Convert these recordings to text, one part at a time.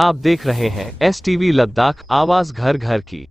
आप देख रहे हैं STV लद्दाख, आवाज घर घर की।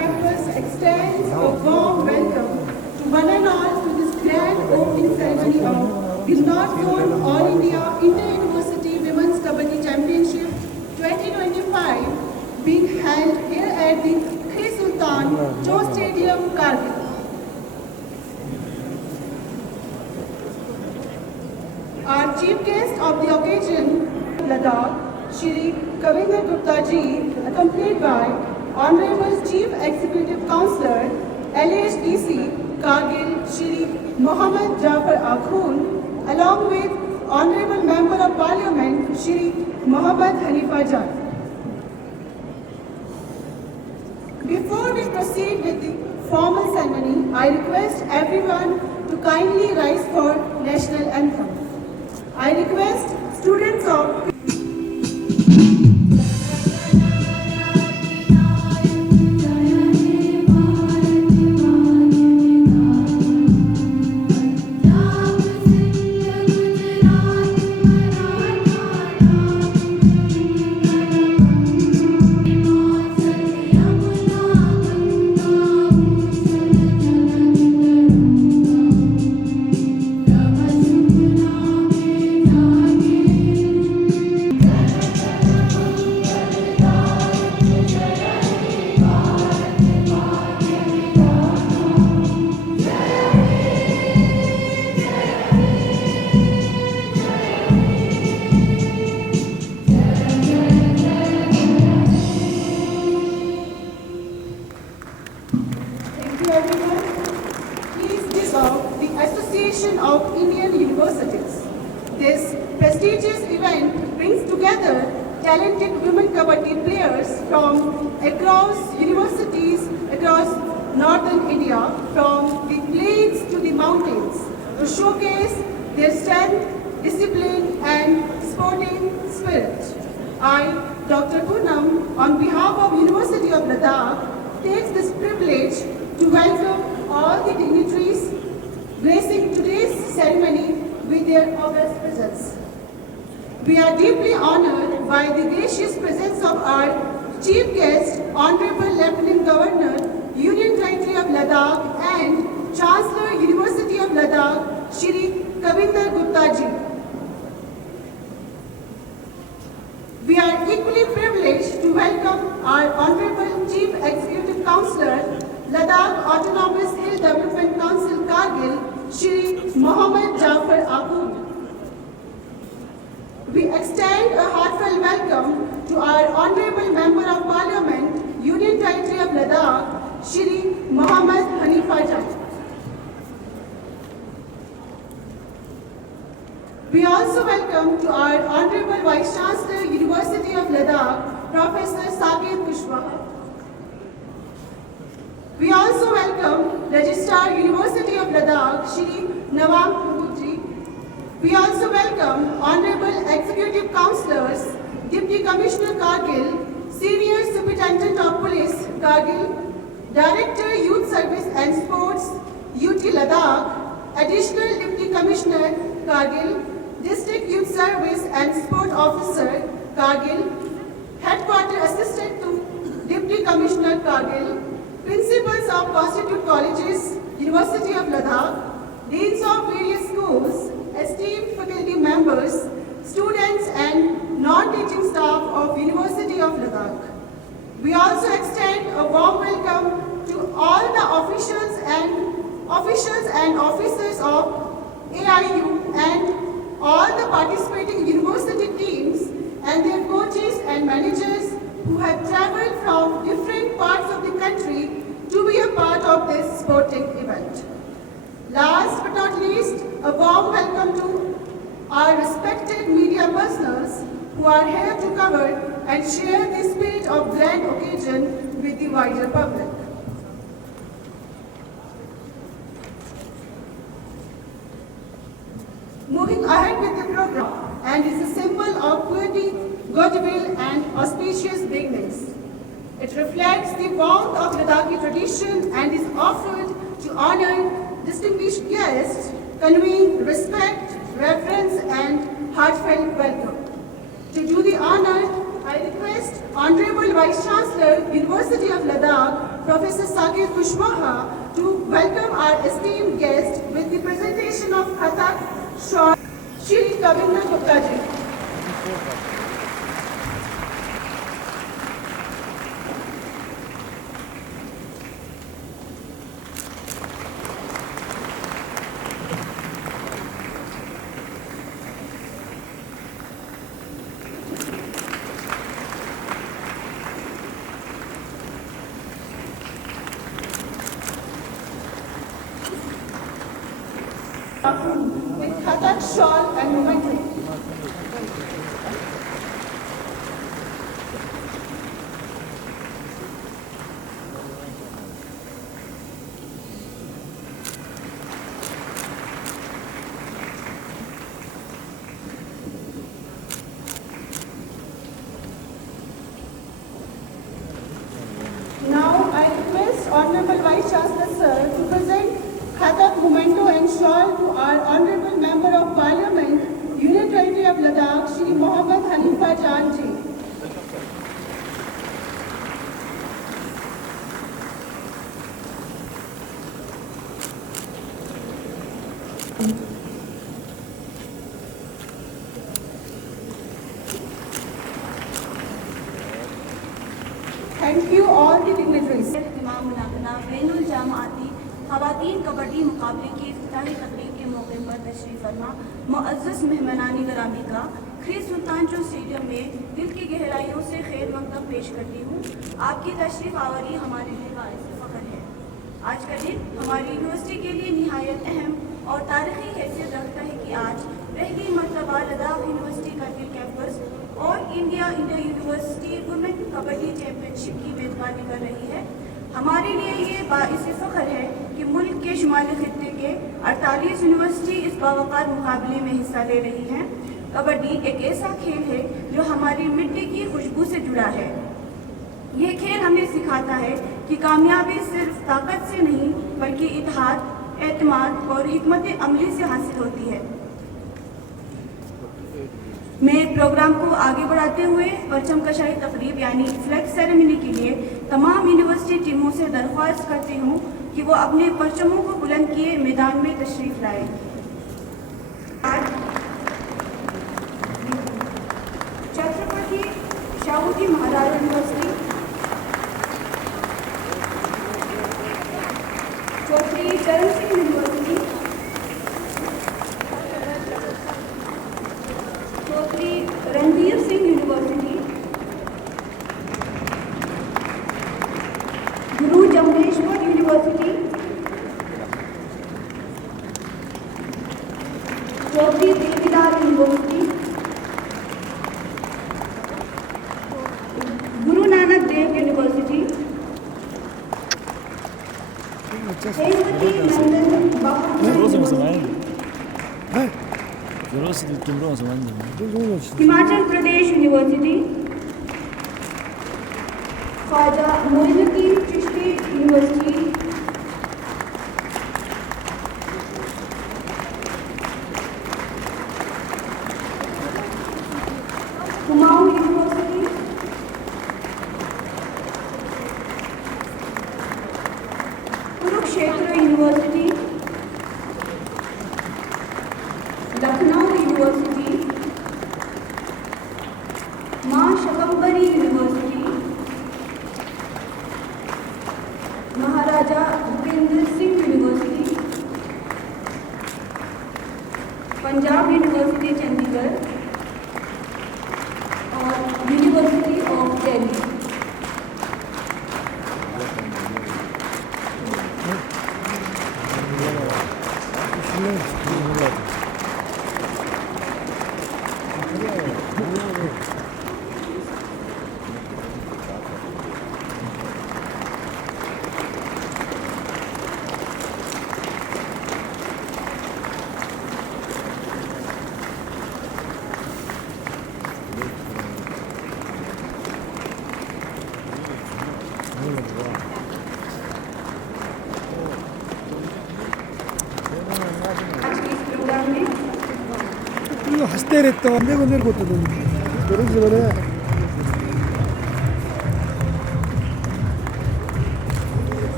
Campus extends a warm welcome to one and all to this grand opening ceremony of the North Zone All India Inter-University Women's Kabaddi Championship 2025 being held here at the Khri Sultan Joe Stadium, Kargil. Our chief guest of the occasion, Ladakh, Shri Kavinder Gupta ji, accompanied by Honorable Chief Executive Councillor, LHDC, Kargil, Shri Mohammad Jafar Akhund, along with Honorable Member of Parliament, Shri Mohammad Hanifa Jan. Before we proceed with the formal ceremony, I request everyone to kindly rise for National Anthem. I request students of talented women kabaddi players from across universities across northern India, from the plains to the mountains, to showcase their strength, discipline and sporting spirit. I, Dr. Poonam, on behalf of University of Ladakh, take this privilege to welcome all the dignitaries gracing today's ceremony with their august presence. We are deeply honored by the gracious presence of our Chief Guest, Honorable Lieutenant Governor, Union Territory of Ladakh and Chancellor, University of Ladakh, Shri Kavinder Gupta ji. We are equally privileged to welcome our Honorable Chief Executive Councillor, Ladakh Autonomous Hill Development Council, Kargil, Shri Mohammad Jafar Abood. We extend a heartfelt welcome to our Honorable Member of Parliament, Union Territory of Ladakh, Shri Mohammad Hanifa Jan. We also welcome to our Honorable Vice Chancellor, University of Ladakh, Professor Saket Kushwaha. We also welcome Registrar, University of Ladakh, Shri Nawab Prabhuji. We also welcome Honorable Executive Councillors, Deputy Commissioner Kargil, Senior Superintendent of Police, Kargil, Director Youth Service and Sports, UT Ladakh, Additional Deputy Commissioner, Kargil, District Youth Service and Sport Officer, Kargil, Headquarter Assistant to Deputy Commissioner, Kargil, Principals of Constitute Colleges, University of Ladakh, Deans of various schools, esteemed faculty members, students and non-teaching staff of University of Ladakh. We also extend a warm welcome to all the officials and officers of AIU and all the participating university teams and their coaches and managers who have travelled from different parts of the country to be a part of this sporting event. Last but not least, a warm welcome to our respected media personals who are here to cover and share the spirit of grand occasion with the wider public. Moving ahead with the program, and is a symbol of purity, goodwill and auspicious beginnings. It reflects the warmth of Ladakhi tradition and is offered to honor distinguished guests, conveying respect, reverence and heartfelt welcome. To do the honor, I request Honorable Vice Chancellor, University of Ladakh, Professor Saket Kushwaha, to welcome our esteemed guest with the presentation of Khatak Shawl, Shri Kavinder Gupta ji. With Khatak shawl and memento. Now I request Honorable Vice Chancellor Sir to present Khatak memento and shawl to our Honorable Member of Parliament, Union Territory of Ladakh, Shri Mohammad Hanifa Jan ji. Thank you all the dignitaries. ख़वातीन कबड्डी मुकाबले की इफ्तिताही तकरीब के मौके पर तशरीफ़ फरमा मुअज़्ज़ज़ मेहमानानी गिरामी का खीर सुल्तान चौक स्टेडियम में दिल की गहराइयों से खैर मकदम पेश करती हूँ। आपकी तशरीफ़ आवरी हमारे लिए बाइस फ़ख्र है। आज का दिन हमारी यूनिवर्सिटी के लिए निहायत अहम और तारीख़ी हैसियत रखता है कि आज पहली मरतबा लद्दाख यूनिवर्सिटी का कैंपस और India university women kabaddi championship की मेजबानी कर रही है। हमारे लिए ये बाइस फ़ख्र है कि मुल्क के शुमाली खित्ते के 48 यूनिवर्सिटी इस बावकार मुकाबले में हिस्सा ले रही हैं। कबड्डी एक ऐसा खेल है जो हमारी मिट्टी की खुशबू से जुड़ा है। ये खेल हमें सिखाता है कि कामयाबी सिर्फ ताकत से नहीं बल्कि इत्तेहाद, एतमाद और हिकमत अमली से हासिल होती है। मैं प्रोग्राम को आगे बढ़ाते हुए परचम कशाई तकरीब यानी फ्लैग सेरेमनी के लिए तमाम यूनिवर्सिटी टीमों से दरख्वास्त करती हूँ कि वो अपने परचमों को बुलंद किए मैदान में तशरीफ लाएं। Chhatrapati Shahu Maharaj university, Chaudhary Charan Singh university, Chaudhary Randhir Singh university, Guru Jamneshwar university, Chaudhary Devidar university, Guru Nanak Dev university, Hemvati Nandan Himachal Pradesh university, Khwaja Moinuddin Chishti university, Kumaun university, Kurukshetra university, Lucknow university, Maa Shakambhari university, Maharaja Bhupendra Singh university, Punjab university Chandigarh और university of Delhi. 이거 하스테레또 내고 내고거든. 그런 식으로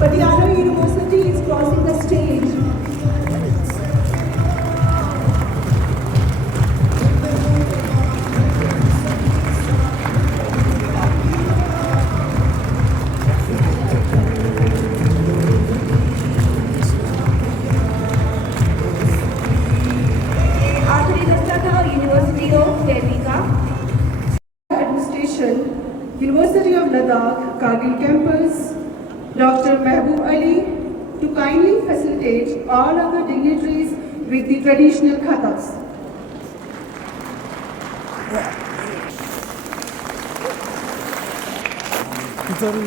Patiala University is crossing the stage. आखिरी दस्ता था यूनिवर्सिटी ऑफ दिल्ली का। Administration, University of Ladakh, Kargil campus, Dr. Mehboob Ali, to kindly facilitate all other dignitaries with the traditional khatas. 기타를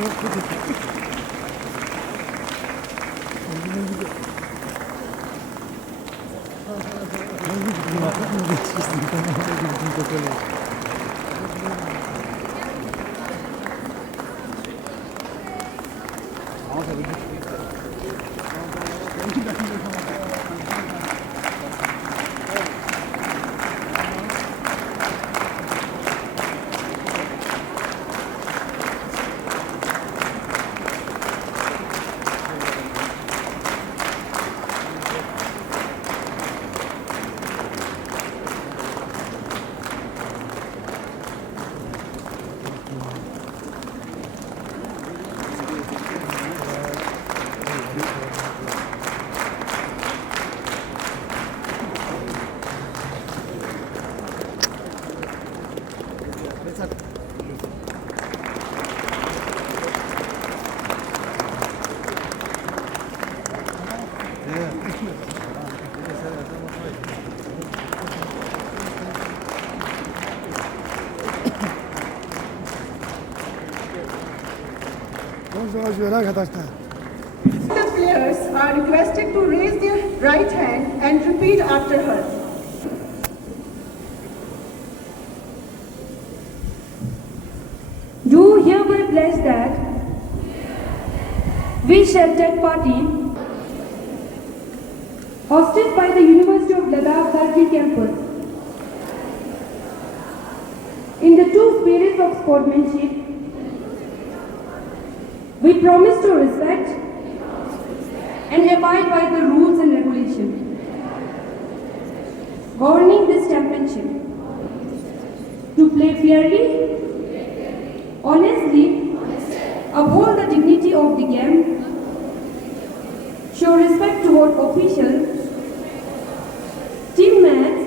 Vamos a ayudar a gastar. The players are requested to raise their right hand and repeat after her. Do hereby pledge that we shall take part in hosted by the University of Ladakh Kargil campus in the true spirit of sportsmanship. We promise to respect and abide by the rules and regulations governing this championship, to play fairly, honestly, uphold the dignity of the game, show respect toward officials, teammates,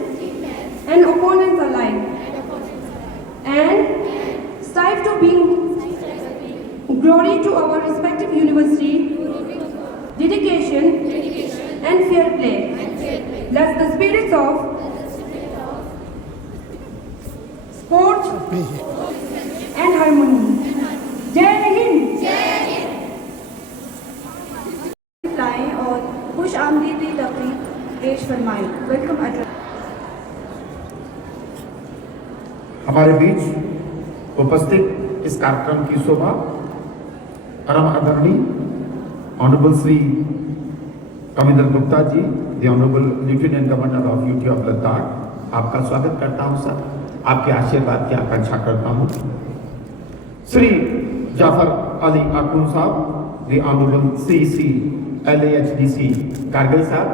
and opponents alike, and strive to bring glory to our respective university, dedication, and fair play. Let the spirits of sport and harmony. Jai Hind! लाएं और खुश आमदीदी तकरीब पेश फरमाएं। Welcome address. हमारे बीच उपस्थित इस कार्यक्रम की शोभा परम आदरणीय honourable Shri Kavinder Gupta ji, the honourable lieutenant governor of UT of Ladakh, आपका स्वागत करता हूं सर। आपके आशीर्वाद की आकांक्षा करता हूं। श्री जाफर अली आकुन साहब, the honourable CC LAHDC Kargil साहब,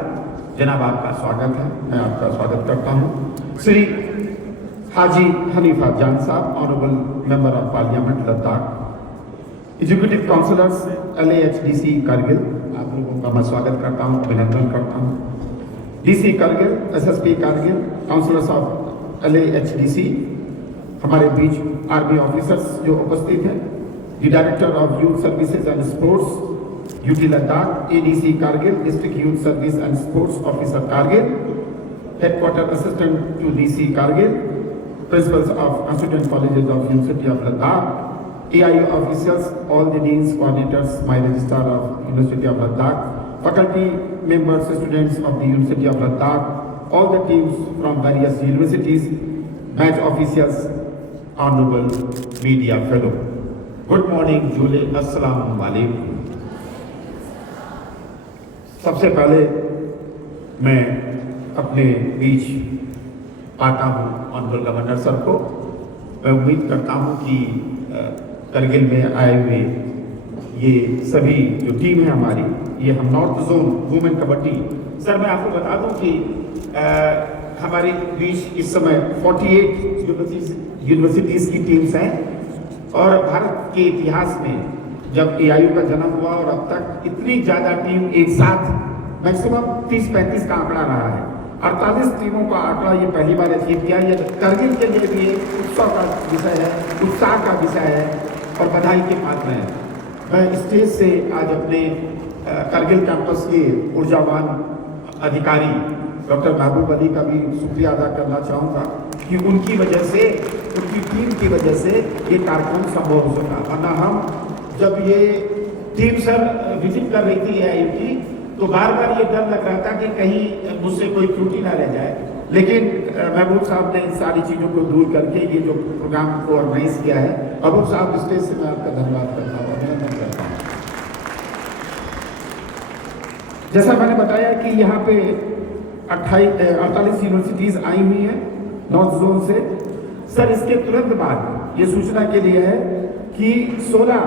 जनाब आपका स्वागत है, मैं आपका स्वागत करता हूं। श्री हाजी हनीफा जान साहब, honourable member of parliament Ladakh, executive councillors LAHDC Kargil, आप लोगों का मैं स्वागत करता हूं, अभिनंदन करता हूं। DC Kargil, SSP Kargil, councillors of LAHDC, हमारे बीच आर्मी ऑफिसर्स जो उपस्थित हैं, the director of youth services and sports UT Ladakh, ADC Kargil, district youth service and sports officer Kargil, headquarter assistant to DC Kargil, principals of constituent colleges of University of Ladakh, AIU officials, all the deans, coordinators, my registrar of University of Ladakh, faculty members, students of the University of Ladakh, all the teams from various universities, match officials, honorable media fellow. Good morning, Jule, Assalamu alaikum. सबसे पहले मैं अपने बीच पाता हूँ honourable governor sir को। मैं उम्मीद करता हूँ कि करगिल में आए हुए ये सभी जो टीम है हमारी, ये हम north zone women kabaddi, sir मैं आपको बता दूं कि हमारे बीच इस समय 48 यूनिवर्सिटीज़ की टीम्स हैं, और भारत के इतिहास में जब AIU का जन्म हुआ और अब तक इतनी ज़्यादा टीम एक साथ मैक्सिमम 30-35 का आंकड़ा रहा है। 48 टीमों का आंकड़ा ये पहली बार अचीव किया। ये करगिल के लिए भी एक उत्सव का विषय है, उत्साह का विषय है और बधाई के पात्र हैं। मैं स्टेज से आज अपने करगिल कैंपस के ऊर्जावान अधिकारी डॉक्टर महबूब अली का भी शुक्रिया अदा करना चाहूँगा कि उनकी वजह से, उनकी टीम की वजह से ये कार्यक्रम संभव हो सका। वरना हम जब ये टीम सर विजिट कर रही थी AIU की, तो बार बार ये डर लग रहा था कि कहीं मुझसे कोई त्रुटि ना रह जाए, लेकिन महबूब साहब ने इन सारी चीज़ों को दूर करके ये जो प्रोग्राम को ऑर्गेनाइज किया है। महबूब साहब, स्टेज से मैं आपका धन्यवाद करता हूँ, अभिनंदन करता हूँ। जैसा मैंने बताया कि यहाँ पे 48 यूनिवर्सिटीज़ आई हुई हैं नॉर्थ जोन से। सर इसके तुरंत बाद ये सूचना के लिए है कि 16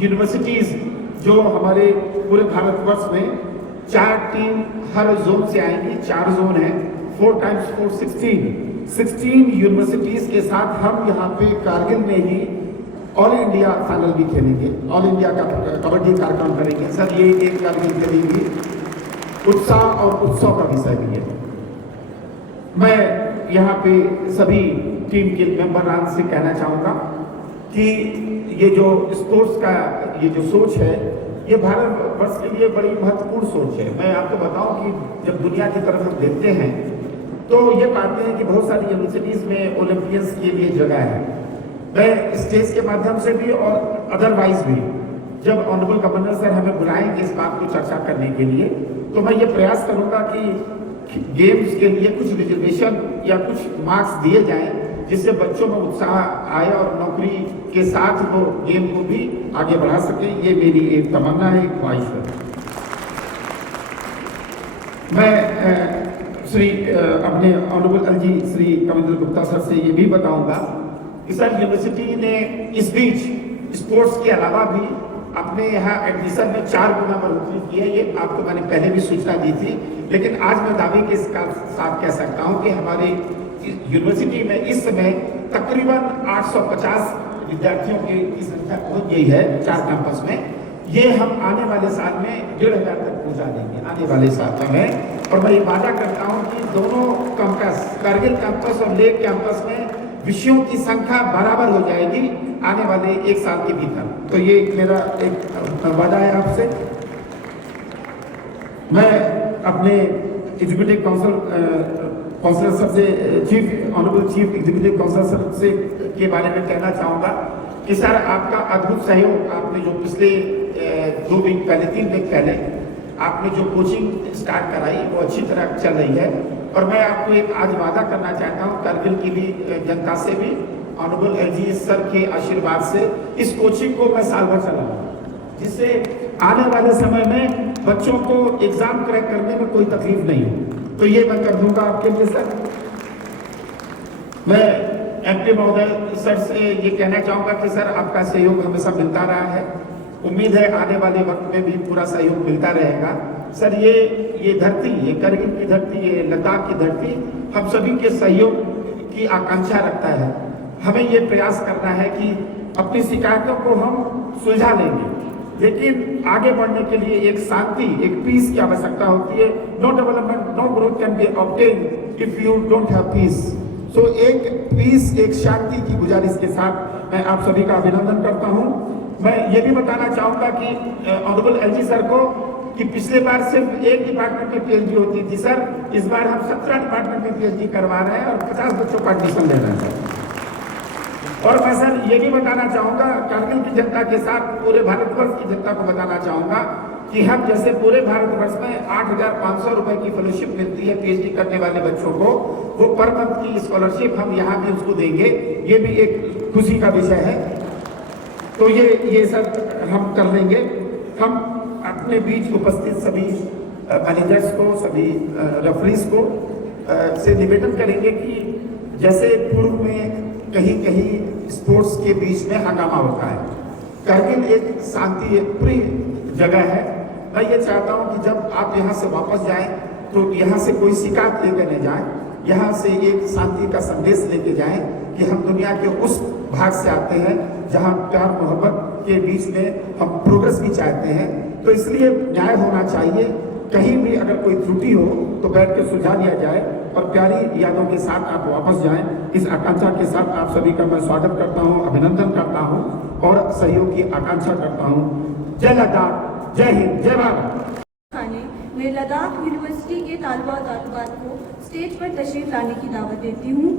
यूनिवर्सिटीज़ जो हमारे पूरे भारतवर्ष में 4 टीम हर जोन से आएंगी, 4 जोन हैं, 4 × 4 16 यूनिवर्सिटीज़ के साथ हम यहाँ पे कारगिल में ही ऑल इंडिया फाइनल भी खेलेंगे, ऑल इंडिया का कबड्डी कार्यक्रम करेंगे। सर ये एक कारगिल के लिए भी उत्साह और उत्सव का विषय भी है। मैं यहाँ पे सभी टीम के मेंबरान से कहना चाहूँगा कि ये जो स्पोर्ट्स का ये जो सोच है, ये भारत वर्ष के लिए बड़ी महत्वपूर्ण सोच है। मैं आपको बताऊं कि जब दुनिया की तरफ हम देखते हैं तो ये पाते हैं कि बहुत सारी यूनिवर्सिटीज में ओलंपियंस के लिए जगह है। मैं स्टेज के माध्यम से भी और अदरवाइज भी जब ऑनरेबल गवर्नर सर हमें बुलाएंगे इस बात को चर्चा करने के लिए, तो मैं ये प्रयास करूंगा कि गेम्स के लिए कुछ रिजर्वेशन या कुछ मार्क्स दिए जाएं, जिससे बच्चों में उत्साह आए और नौकरी के साथ वो गेम को भी आगे बढ़ा सके। ये मेरी एक तमन्ना है, एक ख्वाहिश है। मैं श्री अपने honourable LG Shri Kavindra Gupta sir से ये भी बताऊंगा कि सर यूनिवर्सिटी ने इस बीच स्पोर्ट्स के अलावा भी अपने यहाँ एडमिशन में 4 गुना बढ़ोतरी की है। ये आपको मैंने पहले भी सूचना दी थी, लेकिन आज मैं दावे के साथ कह सकता हूँ कि हमारी यूनिवर्सिटी में इस समय तकरीबन 850 विद्यार्थियों की संख्या पहुँच गई है 4 कैंपस में। ये हम आने वाले साल में 1500 तक पहुँचा देंगे आने वाले साल में। और मैं ये वादा करता हूँ कि दोनों कैंपस, कारगिल कैंपस और लेह कैंपस में विषयों की संख्या बराबर हो जाएगी आने वाले 1 साल के भीतर। तो ये मेरा एक वादा है आपसे। मैं अपने एग्जीक्यूटिव काउंसिलर सर से, honourable chief executive councillor sir से के बारे में कहना चाहूँगा कि सर आपका अद्भुत सहयोग, आपने जो पिछले 2 वीक पहले, 3 वीक पहले आपने जो कोचिंग स्टार्ट कराई वो अच्छी तरह चल रही है। और मैं आपको एक आज वादा करना चाहता हूँ कारगिल की भी जनता से भी, ऑनरेबल एलजी सर के आशीर्वाद से इस कोचिंग को मैं साल भर चलाऊंगा, जिससे आने वाले समय में बच्चों को एग्जाम क्रैक करने में कोई तकलीफ नहीं हो। तो ये मैं कर दूंगा आपके लिए सर। मैं एमपी महोदय सर से ये कहना चाहूँगा कि सर आपका सहयोग हमेशा मिलता रहा है, उम्मीद है आने वाले वक्त में भी पूरा सहयोग मिलता रहेगा। सर ये धरती, ये कारगिल की धरती, ये लद्दाख की धरती हम सभी के सहयोग की आकांक्षा रखता है। हमें ये प्रयास करना है कि अपनी शिकायतों को हम सुलझा लेंगे, लेकिन आगे बढ़ने के लिए एक शांति, एक पीस की आवश्यकता होती है। No development, no growth can be obtained if you don't have peace. So एक पीस, एक शांति की गुजारिश के साथ मैं आप सभी का अभिनंदन करता हूँ। मैं ये भी बताना चाहूँगा कि ऑनरेबल एलजी सर को कि पिछले बार सिर्फ एक डिपार्टमेंट में पीएचडी होती थी सर, इस बार हम 17 डिपार्टमेंट में पीएचडी करवा रहे हैं और 50 बच्चों का एडमिशन ले रहे हैं सर। और मैं सर ये भी बताना चाहूँगा कारगिल की जनता के साथ पूरे भारतवर्ष की जनता को बताना चाहूँगा कि हम जैसे पूरे भारतवर्ष में 8,500 रुपए की फेलोशिप मिलती है पीएचडी करने वाले बच्चों को, वो पर मंथ की स्कॉलरशिप हम यहाँ भी उसको देंगे। ये भी एक खुशी का विषय है। तो ये सब हम कर लेंगे। हम अपने बीच उपस्थित सभी मैनेजर्स को, सभी रेफरीज को से निवेदन करेंगे कि जैसे पूर्व में कहीं कहीं स्पोर्ट्स के बीच में हंगामा होता है, कारगिल एक शांति प्रिय जगह है। मैं ये चाहता हूँ कि जब आप यहाँ से वापस जाएं तो यहाँ से कोई शिकायत लेकर न जाएं, यहाँ से एक शांति का संदेश लेके जाएं कि हम दुनिया के उस भाग से आते हैं जहाँ प्यार मोहब्बत के बीच में हम प्रोग्रेस भी चाहते हैं। तो इसलिए न्याय होना चाहिए। कहीं भी अगर कोई त्रुटि हो तो बैठ के सुलझा लिया जाए और प्यारी यादों के साथ आप वापस जाएं। इस आकांक्षा के साथ आप सभी का मैं स्वागत करता हूं, अभिनंदन करता हूं और सहयोग की आकांक्षा करता हूं। जय लद्दाख, जय हिंद, जय भारत। मैं लद्दाख यूनिवर्सिटी के तालिबा और तालिबात को स्टेज पर तशरीफ लाने की दावत देती हूँ।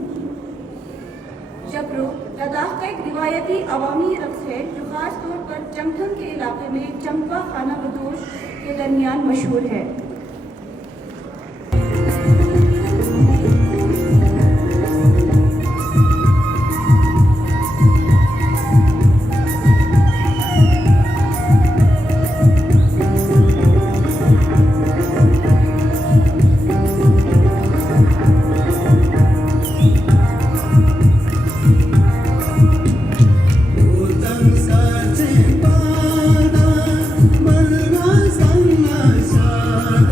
जबरो लद्दाख का एक रिवायती अवामी रक्स है जो खास तौर पर चमथम के इलाके में चंपा खाना बदोश के दरमियान मशहूर है। Bana, bana, sana, sana.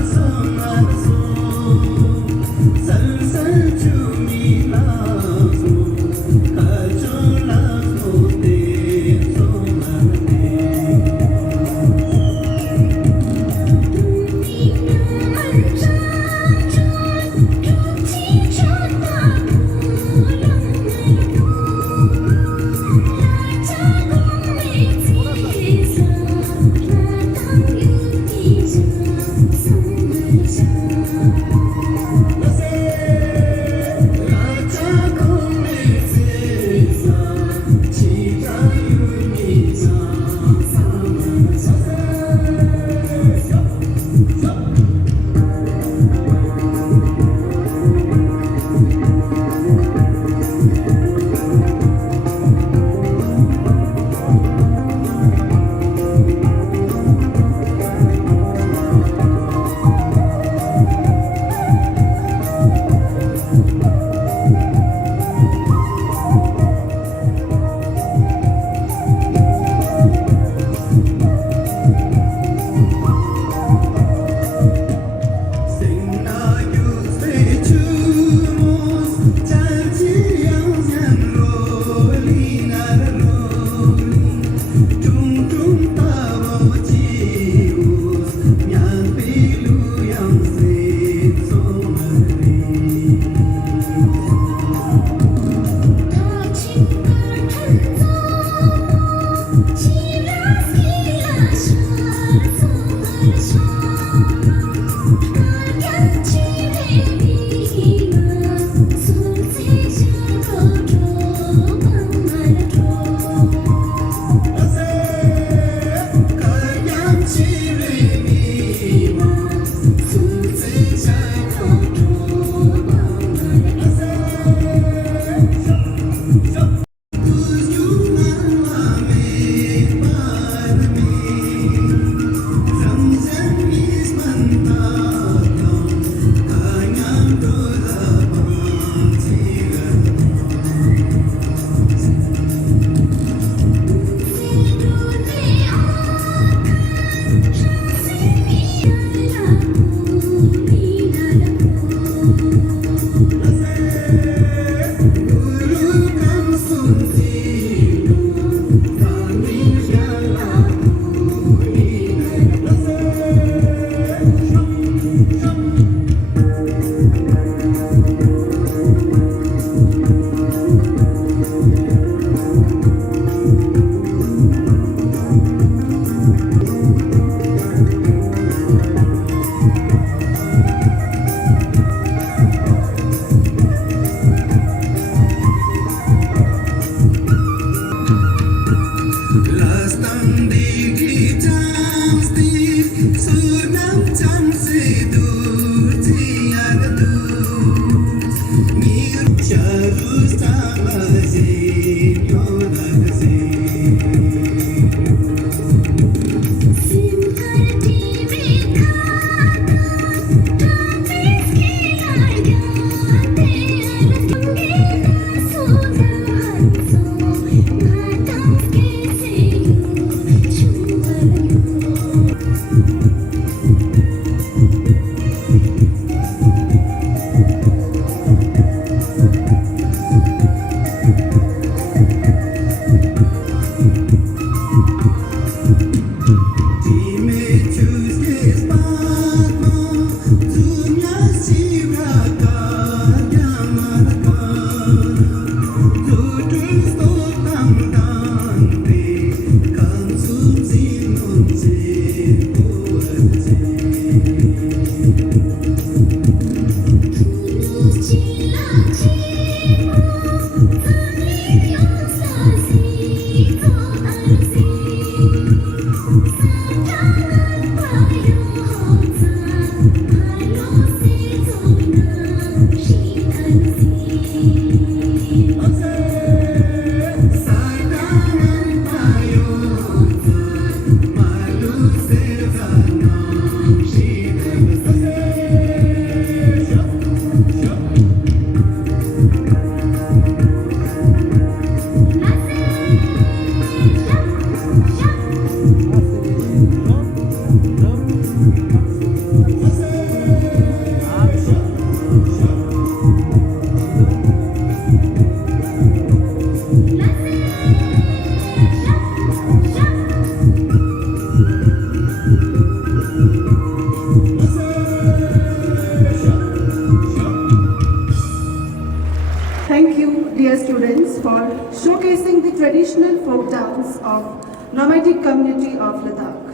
for showcasing the traditional folk dance of nomadic community of Ladakh.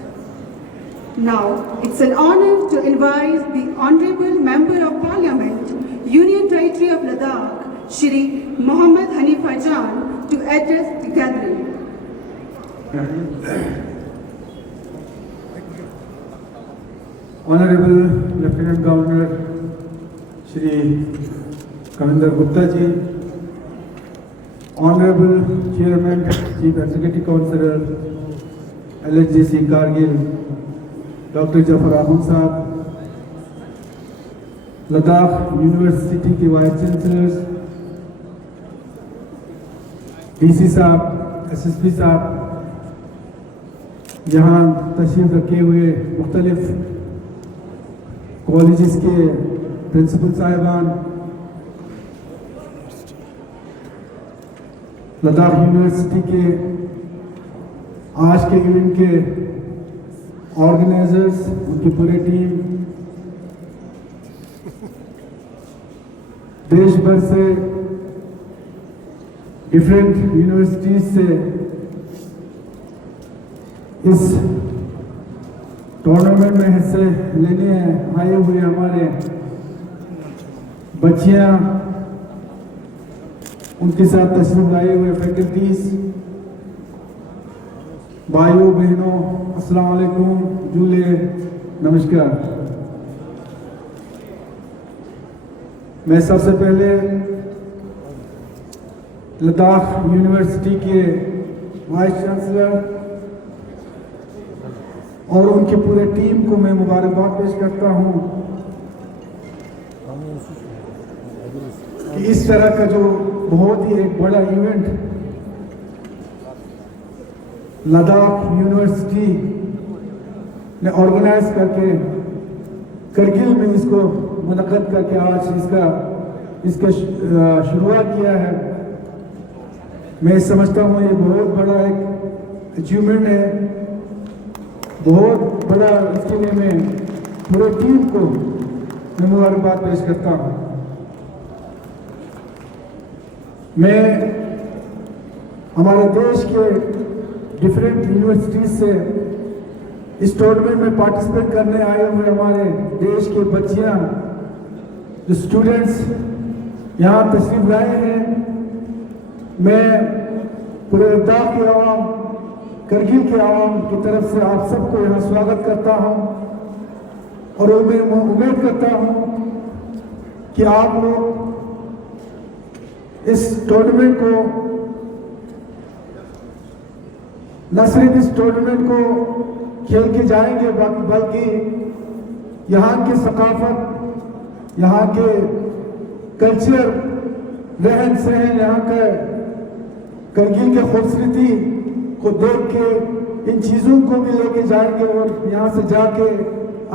Now, it's an honor to invite the Honorable Member of Parliament, Union Territory of Ladakh, Shri Mohammad Hanifa Jan, to address the gathering. Honorable Lieutenant Governor Shri Kavinder Gupta ji, Honorable Chairman, Chief Executive Councillor, LHJC Kargil, Dr. Jafar Ahmad साहब, Ladakh university के vice chancellors, DC साहब, SSP साहब, यहाँ तशरीफ रखे हुए मुख्तलिफ colleges के प्रिंसिपल साहिबान, लद्दाख यूनिवर्सिटी के आज के इवेंट के ऑर्गेनाइजर्स, उनकी पूरी टीम, देश भर से डिफरेंट यूनिवर्सिटीज से इस टूर्नामेंट में हिस्से लेने आए हुए हमारे बच्चियां, उनके साथ तशरीफ लाए हुए फैकल्टीज, भाइयों बहनों, अस्सलाम वालेकुम, जूले, नमस्कार। मैं सबसे पहले लद्दाख यूनिवर्सिटी के वाइस चांसलर और उनकी पूरे टीम को मैं मुबारकबाद पेश करता हूं कि इस तरह का जो बहुत ही एक बड़ा इवेंट लद्दाख यूनिवर्सिटी ने ऑर्गेनाइज करके करगिल में इसको मुनक़द करके आज इसका शुरुआत किया है। मैं समझता हूँ ये बहुत बड़ा एक अचीवमेंट है, बहुत बड़ा। इसके लिए मैं पूरे टीम को मैं मुबारकबाद पेश करता हूँ। मैं हमारे देश के डिफरेंट यूनिवर्सिटीज से इस टूर्नामेंट में पार्टिसिपेट करने आए हुए हमारे देश के बच्चियां, जो स्टूडेंट्स यहाँ तशरीफ लाए हैं, मैं पूरे लद्दाख के आवाम, करगिल के आवाम की तरफ से आप सबको यहाँ स्वागत करता हूँ और मैं उम्मीद करता हूँ कि आप लोग इस टूर्नामेंट को, न सिर्फ इस टूर्नामेंट को खेल के जाएंगे बल्कि यहाँ के सकाफत, यहाँ के कल्चर, रहन सहन, यहाँ के करगिल के खूबसूरती को देख के इन चीज़ों को भी लेके जाएंगे और यहाँ से जाके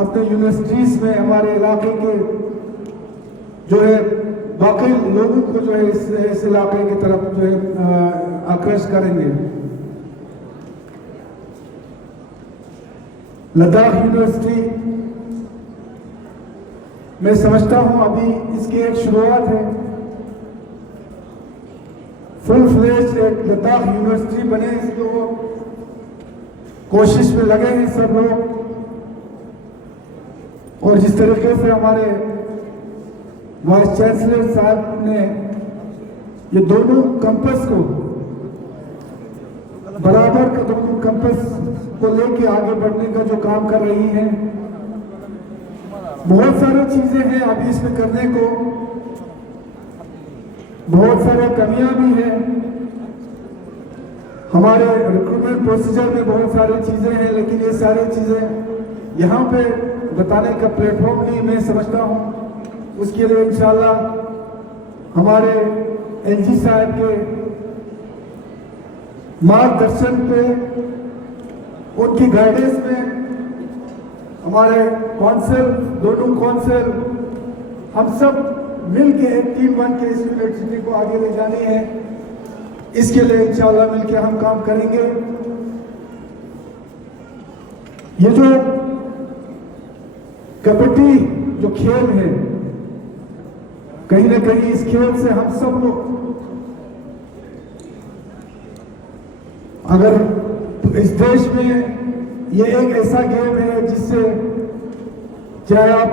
अपने यूनिवर्सिटीज़ में हमारे इलाके के जो है बाकी लोगों को जो है इस इलाके की तरफ जो है आकर्षित करेंगे। लद्दाख यूनिवर्सिटी मैं समझता हूं अभी इसकी एक शुरुआत है, फुल फ्लेज एक लद्दाख यूनिवर्सिटी बने, इसको कोशिश में लगे हैं सब लोग। और जिस तरीके से हमारे वाइस चांसलर साहब ने ये दोनों कैंपस को बराबर का, दोनों कैंपस को लेके आगे बढ़ने का जो काम कर रही हैं, बहुत सारी चीजें हैं अभी इसमें करने को, बहुत सारे कमियां भी हैं हमारे रिक्रूटमेंट प्रोसीजर में, बहुत सारी चीजें हैं, लेकिन ये सारी चीजें यहाँ पे बताने का प्लेटफॉर्म नहीं मैं समझता हूँ। उसके लिए इंशाल्लाह हमारे एलजी साहब के मार्गदर्शन पे, उनकी गाइडेंस में हमारे कौंसिल, दोनों कौंसिल, हम सब मिलके एक टीम बन के इस यूनिवर्सिटी को आगे ले जानी है। इसके लिए इंशाल्लाह मिलके हम काम करेंगे। ये जो कबड्डी जो खेल है, कहीं ना कहीं इस खेल से हम सब लोग अगर इस देश में ये एक ऐसा गेम है जिससे चाहे आप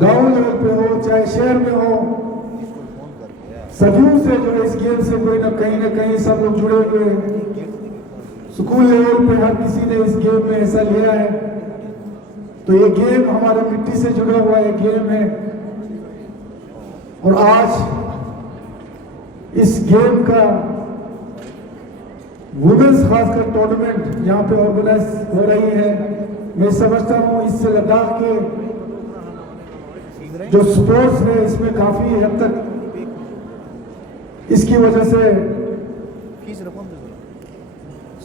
गांव लेवल पे हो चाहे शहर में हो, सदियों से जो है इस गेम से कोई ना कहीं सब लोग जुड़े हुए हैं। स्कूल लेवल पे हर किसी ने इस गेम में हिस्सा लिया है। तो ये गेम हमारे मिट्टी से जुड़ा हुआ एक गेम है और आज इस गेम का वुमेन्स खासकर टूर्नामेंट यहाँ पे ऑर्गेनाइज हो रही है। मैं समझता हूँ इससे लद्दाख के जो स्पोर्ट्स है इसमें काफी हद तक इसकी वजह से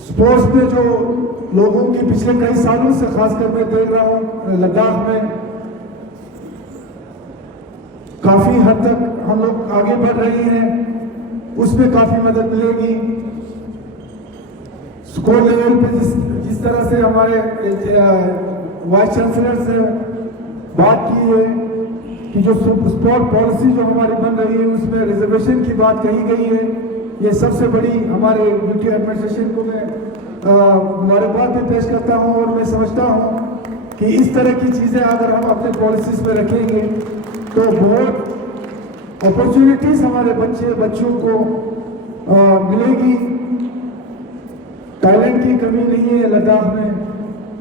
स्पोर्ट्स में जो लोगों की पिछले कई सालों से खासकर मैं देख रहा हूँ लद्दाख में काफी हद तक हम लोग आगे बढ़ रहे हैं, उसमें काफी मदद मिलेगी। स्कूल लेवल पे जिस तरह से हमारे वाइस चांसलर से बात की है कि जो स्पोर्ट पॉलिसी जो हमारी बन रही है उसमें रिजर्वेशन की बात कही गई है, ये सबसे बड़ी हमारे यूटी एडमिनिस्ट्रेशन को मैं मुबारकबाद भी पेश करता हूँ और मैं समझता हूँ कि इस तरह की चीज़ें अगर हम अपने पॉलिसीज में रखेंगे तो बहुत अपॉर्चुनिटीज हमारे बच्चों को मिलेगी। टैलेंट की कमी नहीं है लद्दाख में,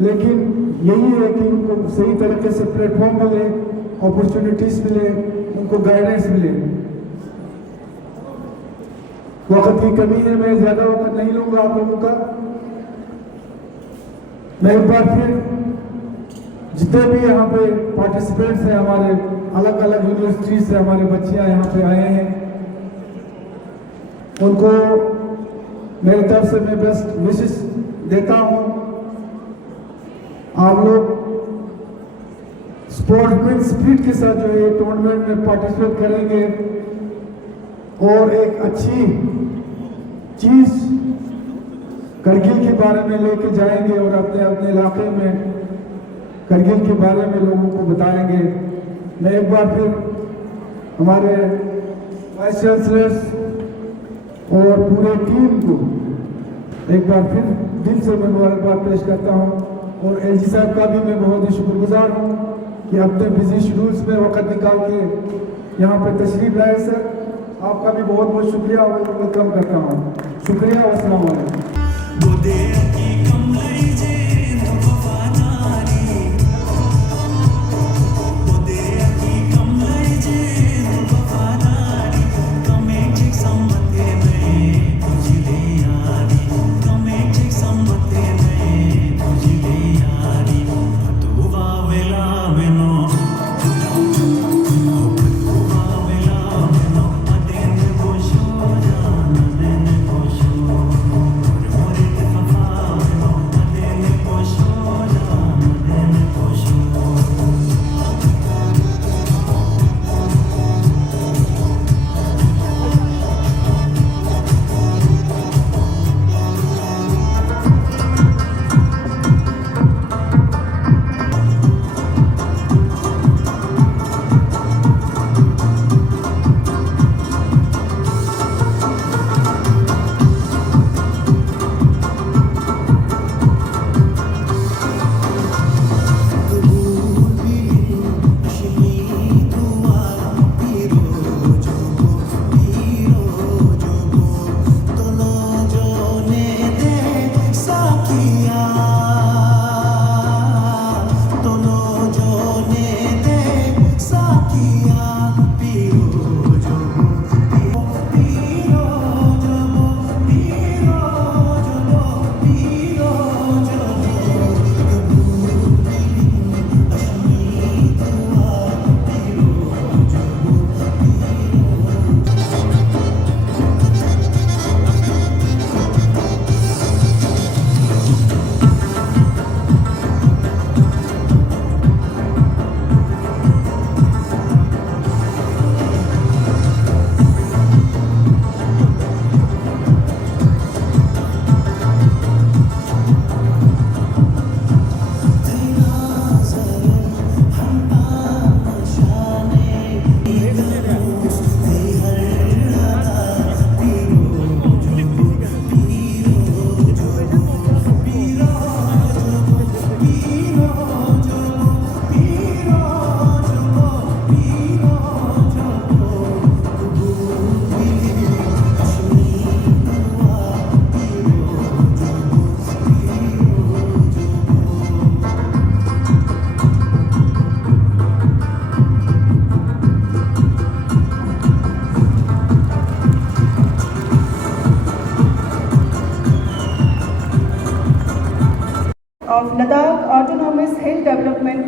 लेकिन यही है कि उनको सही तरीके से प्लेटफॉर्म मिले, अपॉर्चुनिटीज मिले, उनको गाइडेंस मिले। वक्त की कमी है, मैं ज्यादा वक्त नहीं लूंगा आप लोगों का। मैं एक बार फिर जितने भी यहाँ पे पार्टिसिपेंट्स हैं, हमारे अलग अलग यूनिवर्सिटीज से हमारे बच्चियां यहाँ पे आए हैं, उनको मेरी तरफ से मैं बेस्ट विशेष देता हूँ। आप लोग स्पोर्ट्समैन स्पिरिट के साथ जो है टूर्नामेंट में पार्टिसिपेट करेंगे और एक अच्छी चीज करगिल के बारे में लेके जाएंगे और अपने अपने इलाके में करगिल के बारे में लोगों को बताएंगे। मैं एक बार फिर हमारे वाइस चांसलर्स और पूरे टीम को एक बार फिर दिल से मैं मुबारकबाद पेश करता हूँ और एलजी साहब का भी मैं बहुत ही शुक्रगुजार हूँ कि अपने बिजी शेड्यूल्स में वक्त निकाल के यहाँ पे तशरीफ लाए। सर आपका भी बहुत बहुत शुक्रिया और वेलकम करता हूँ। शुक्रिया, अस्सलाम वालेकुम।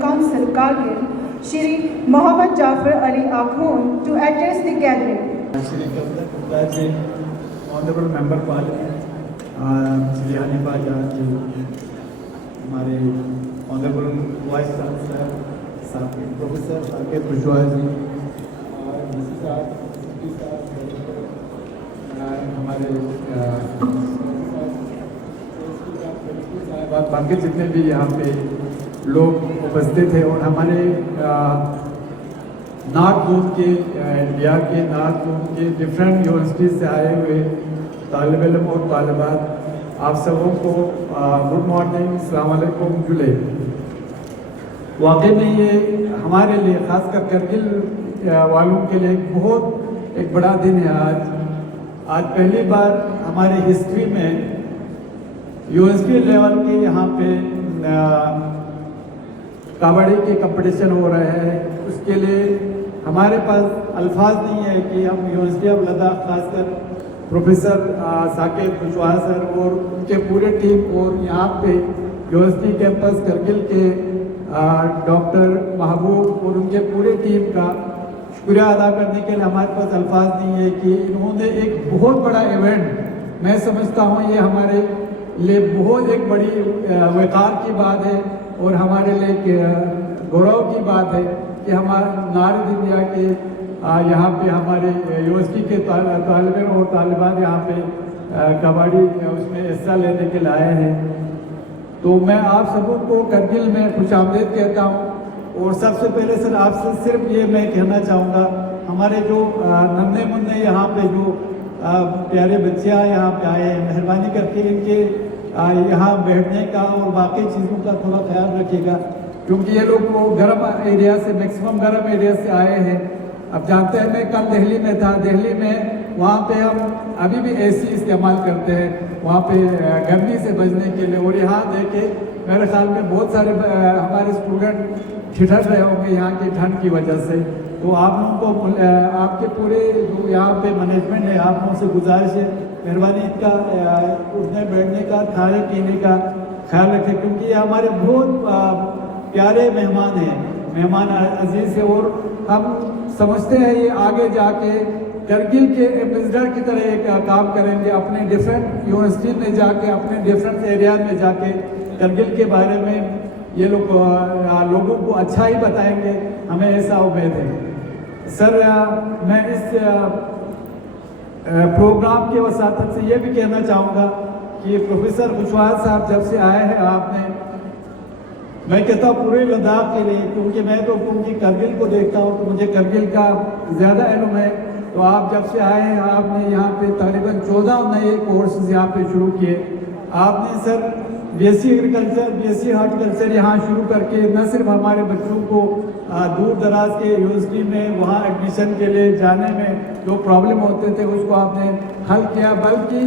Council, Kargil, Shri Mohammad Jafar Ali Akhund, to address the gathering. Shri Kavinder Gupta ji, Honorable Member Parliament, Shri Hanifa Jaan ji, हमारे Honorable Vice Chancellor, Professor Saket Kushwaha ji, और डीसी साहब, हमारे बाकी जितने भी यहाँ पे लोग उपस्थित हैं और हमारे नॉर्थ जोन के इंडिया के नॉर्थ जोन के डिफरेंट यूनिवर्सिटीज से आए हुए तालिब इल्म और तालिबात, आप सबों को गुड मॉर्निंग, अस्सलाम वालेकुम जुले। वाकई में ये हमारे लिए खासकर करगिल वालों के लिए एक बड़ा दिन है। आज पहली बार हमारे हिस्ट्री में यूनिवर्सिटी लेवल के यहाँ पे कबड्डी के कंपटीशन हो रहे हैं। उसके लिए हमारे पास अल्फाज नहीं है कि हम यूनिवर्सिटी ऑफ लद्दाख खासकर प्रोफेसर साकेत कुशवाहा सर और उनके पूरे टीम और यहाँ पे यूनिवर्सिटी कैंपस करगिल के डॉक्टर महबूब और उनके पूरे टीम का शुक्रिया अदा करने के लिए हमारे पास अल्फाज नहीं है कि इन्होंने एक बहुत बड़ा इवेंट, मैं समझता हूँ ये हमारे लिए बहुत एक बड़ी वक़ार की बात है और हमारे लिए गौरव की बात है कि हमारे नार्थ इंडिया के यहाँ पे हमारे यूनिवर्सिटी के तालिब इल्म और तालिबात यहाँ पे कबड्डी उसमें हिस्सा लेने के लिए आए हैं। तो मैं आप सबों को करगिल में खुशामदीद कहता हूँ। और सबसे पहले सर आपसे सिर्फ ये मैं कहना चाहूँगा, हमारे जो नन्हे मुन्ने यहाँ पे जो प्यारे बच्चे यहाँ पे आए हैं, मेहरबानी करके इनके यहाँ बैठने का और बाकी चीज़ों का थोड़ा ख्याल रखिएगा, क्योंकि ये लोग वो गर्म एरिया से, मैक्सिमम गर्म एरिया से आए हैं। अब जानते हैं मैं कल दिल्ली में था, दिल्ली में वहाँ पे हम अभी भी एसी इस्तेमाल करते हैं वहाँ पे गर्मी से बचने के लिए। और यहाँ देखे मेरे ख्याल में बहुत सारे हमारे स्टूडेंट ठिठर रहे होंगे यहाँ की ठंड की वजह से। तो आप लोगों को आपके पूरे जो यहाँ पे मैनेजमेंट है, आप लोगों से गुजारिश है मेहरबानी इनका उठने बैठने का, खाने पीने का ख्याल रखें, क्योंकि ये हमारे बहुत प्यारे मेहमान हैं, मेहमान अजीज है। और हम समझते हैं ये आगे जाके करगिल के एम्बेसडर की तरह एक काम करेंगे, अपने डिफरेंट यूनिवर्सिटी में जाके, अपने डिफरेंट एरिया में जाके करगिल के बारे में ये लोग लोगों को अच्छा ही बताएंगे, हमें ऐसा उम्मीद है। सर मैं इस प्रोग्राम के वसातत से ये भी कहना चाहूँगा कि प्रोफेसर कुशवाहा साहब जब से आए हैं आपने, मैं कहता हूँ पूरे लद्दाख के लिए, क्योंकि मैं तो क्योंकि करगिल को देखता हूँ तो मुझे करगिल का ज़्यादा इल्म है। तो आप जब से आए हैं आपने यहाँ पे तकरीबन 14 नए कोर्सेज यहाँ पे शुरू किए। आपने sir BSc agriculture, BSc horticulture यहाँ शुरू करके न सिर्फ हमारे बच्चों को दूर दराज के यूनिवर्सिटी में वहाँ एडमिशन के लिए जाने में जो प्रॉब्लम होते थे उसको आपने हल किया, बल्कि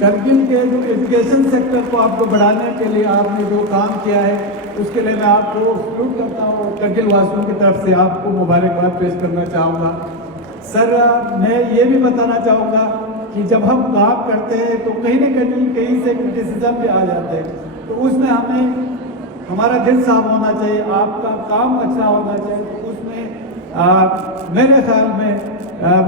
करगिल के जो एजुकेशन सेक्टर को आपको बढ़ाने के लिए आपने जो काम किया है उसके लिए मैं आपको सल्यूट करता हूँ और करगिल वासियों की तरफ से आपको मुबारकबाद पेश करना चाहूँगा। सर मैं ये भी बताना चाहूँगा कि जब हम काम करते हैं तो कहीं न कहीं से क्रिटिसिज्म भी आ जाते हैं, तो उसमें हमें हमारा दिल साफ होना चाहिए, आपका काम अच्छा होना चाहिए। तो उसमें मेरे ख्याल में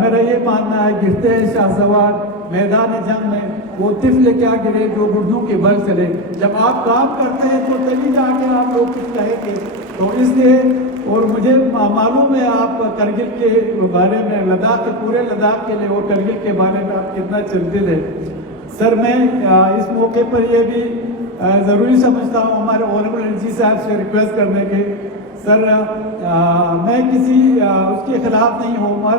मेरा ये मानना है, गिरते हैं शाहसवार मैदान जंग में वो तिफल क्या गिरे जो घुटनों के बल चले। जब आप काम करते हैं तो तभी जाके आप लोग कुछ कहेंगे। तो इसलिए और मुझे मालूम है आप करगिल के बारे में, लद्दाख के पूरे लद्दाख के लिए और करगिल के बारे में आप कितना चिंतित है। सर मैं इस मौके पर ये भी ज़रूरी समझता हूँ हमारे ऑनरेबल एनसी साहब से रिक्वेस्ट करने के, सर मैं किसी उसके खिलाफ नहीं हूँ, और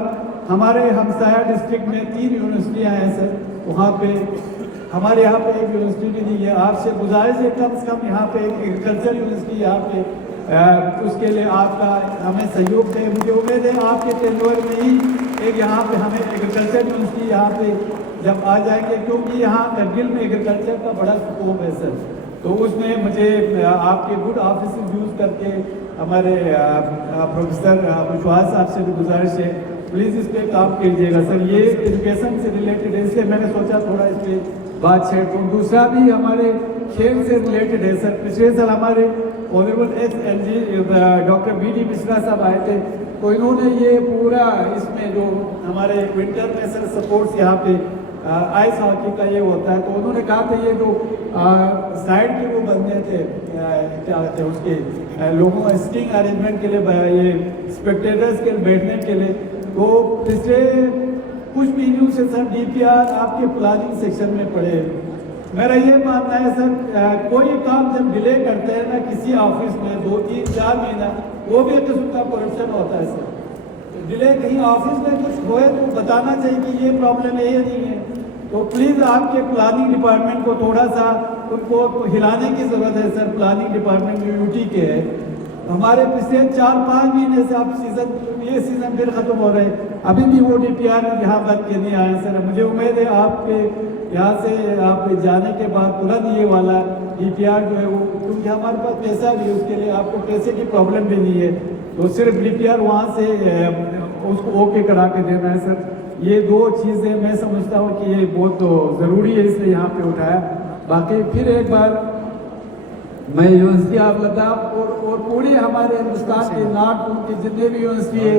हमारे हमसाया डिस्ट्रिक्ट में 3 यूनिवर्सिटियाँ हैं सर, वहाँ पे हमारे यहाँ पे एक यूनिवर्सिटी भी नहीं है। आपसे गुजारिश है कम से कम यहाँ पे एक एग्रीकल्चर यूनिवर्सिटी यहाँ पे उसके लिए आपका हमें सहयोग दें। मुझे उम्मीद है आपके टेन्योर में ही एक यहाँ पे हमें एग्रीकल्चर यूनिवर्सिटी यहाँ पे जब आ जाएंगे, क्योंकि यहाँ करगिल में एग्रीकल्चर का बड़ा स्कोप है सर। तो उसमें मुझे आपके गुड ऑफिस यूज़ करके हमारे प्रोफेसर कुशवाहा साहब से भी गुजारिश है प्लीज़ इस पर काम कीजिएगा सर। ये एजुकेशन से रिलेटेड है, इसलिए मैंने सोचा थोड़ा इस पर बात छेड़ दूँ। दूसरा भी हमारे खेल से रिलेटेड है सर। पिछले साल हमारे honourable SLG doctor BD Mishra साहब आए थे, तो इन्होंने ये पूरा इसमें जो हमारे विंटर में सर स्पोर्ट्स यहाँ पे आइस हॉकी का ये होता है, तो उन्होंने कहा था ये जो साइड के वो बनने थे क्या कहते हैं उसके लोगों स्टिंग अरेंजमेंट के लिए, ये स्पेक्टेटर्स के बैठने के लिए, तो पिछले कुछ महीनों से सर DPR आपके प्लानिंग सेक्शन में पड़े। मेरा ये मानना है सर, कोई काम जब डिले करते हैं ना किसी ऑफिस में 2, 3, 4 महीना, वो भी एक किस्म का करप्शन होता है सर। डिले कहीं ऑफिस में कुछ होए तो बताना चाहिए कि ये प्रॉब्लम है या नहीं है। तो प्लीज़ आपके प्लानिंग डिपार्टमेंट को थोड़ा सा उनको हिलाने की ज़रूरत है सर। प्लानिंग डिपार्टमेंट ड्यूटी के है, हमारे पिछले 4-5 महीने से आप ये सीज़न फिर ख़त्म हो रहे हैं, अभी भी वो DPR यहाँ बात के नहीं आए सर। मुझे उम्मीद है आपके यहाँ से आप जाने के बाद तुरंत ये वाला DPR जो है वो, क्योंकि हमारे पास पैसा भी है उसके लिए, आपको पैसे की प्रॉब्लम भी नहीं है, तो सिर्फ DPR वहाँ से उसको ओके करा के देना है सर। ये 2 चीज़ें मैं समझता हूँ कि ये बहुत ज़रूरी है, इसलिए यहाँ पे उठाया। बाकी फिर एक बार मैं यूनिवर्सिटी ऑफ लद्दाख और पूरे हमारे हिंदुस्तान के नॉर्थ उनके जितने भी यूनिवर्सिटी है,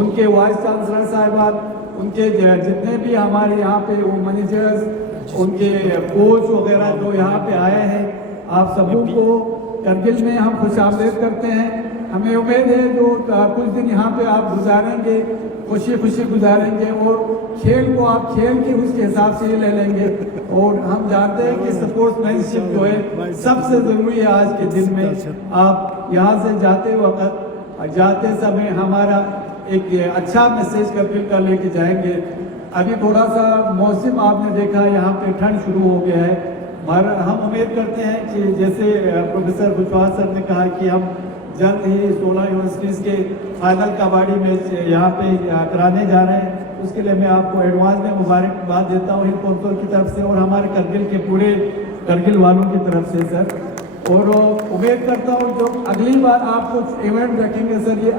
उनके वाइस चांसलर साहिबान, उनके जितने भी हमारे यहाँ पे वो मैनेजर्स, उनके कोच वगैरह जो यहाँ पे आए हैं, आप सबों को करगिल में हम खुशामदीद करते हैं। हमें उम्मीद है जो कुछ दिन यहाँ पे आप गुजारेंगे खुशी खुशी गुजारेंगे, और खेल को आप खेल के उसके हिसाब से ही ले लेंगे। और हम जानते हैं कि स्पोर्ट्समैनशिप जो है सबसे ज़रूरी है आज के दिन में। आप यहाँ से जाते समय हमारा एक अच्छा मैसेज करगिल का लेके जाएंगे। अभी थोड़ा सा मौसम आपने देखा यहाँ पे ठंड शुरू हो गया है, मगर हम उम्मीद करते हैं कि जैसे प्रोफेसर कुशवाहा सर ने कहा कि हम जल्द ही 16 यूनिवर्सिटीज़ के फाइनल कबड्डी मैच यहाँ पे कराने जा रहे हैं। उसके लिए मैं आपको एडवांस में मुबारकबाद देता हूँ हिंद कौंसिल की तरफ से और हमारे करगिल के पूरे करगिल वालों की तरफ से सर। और उम्मीद करता हूँ जो अगली बार आप कुछ इवेंट रखेंगे सर, ये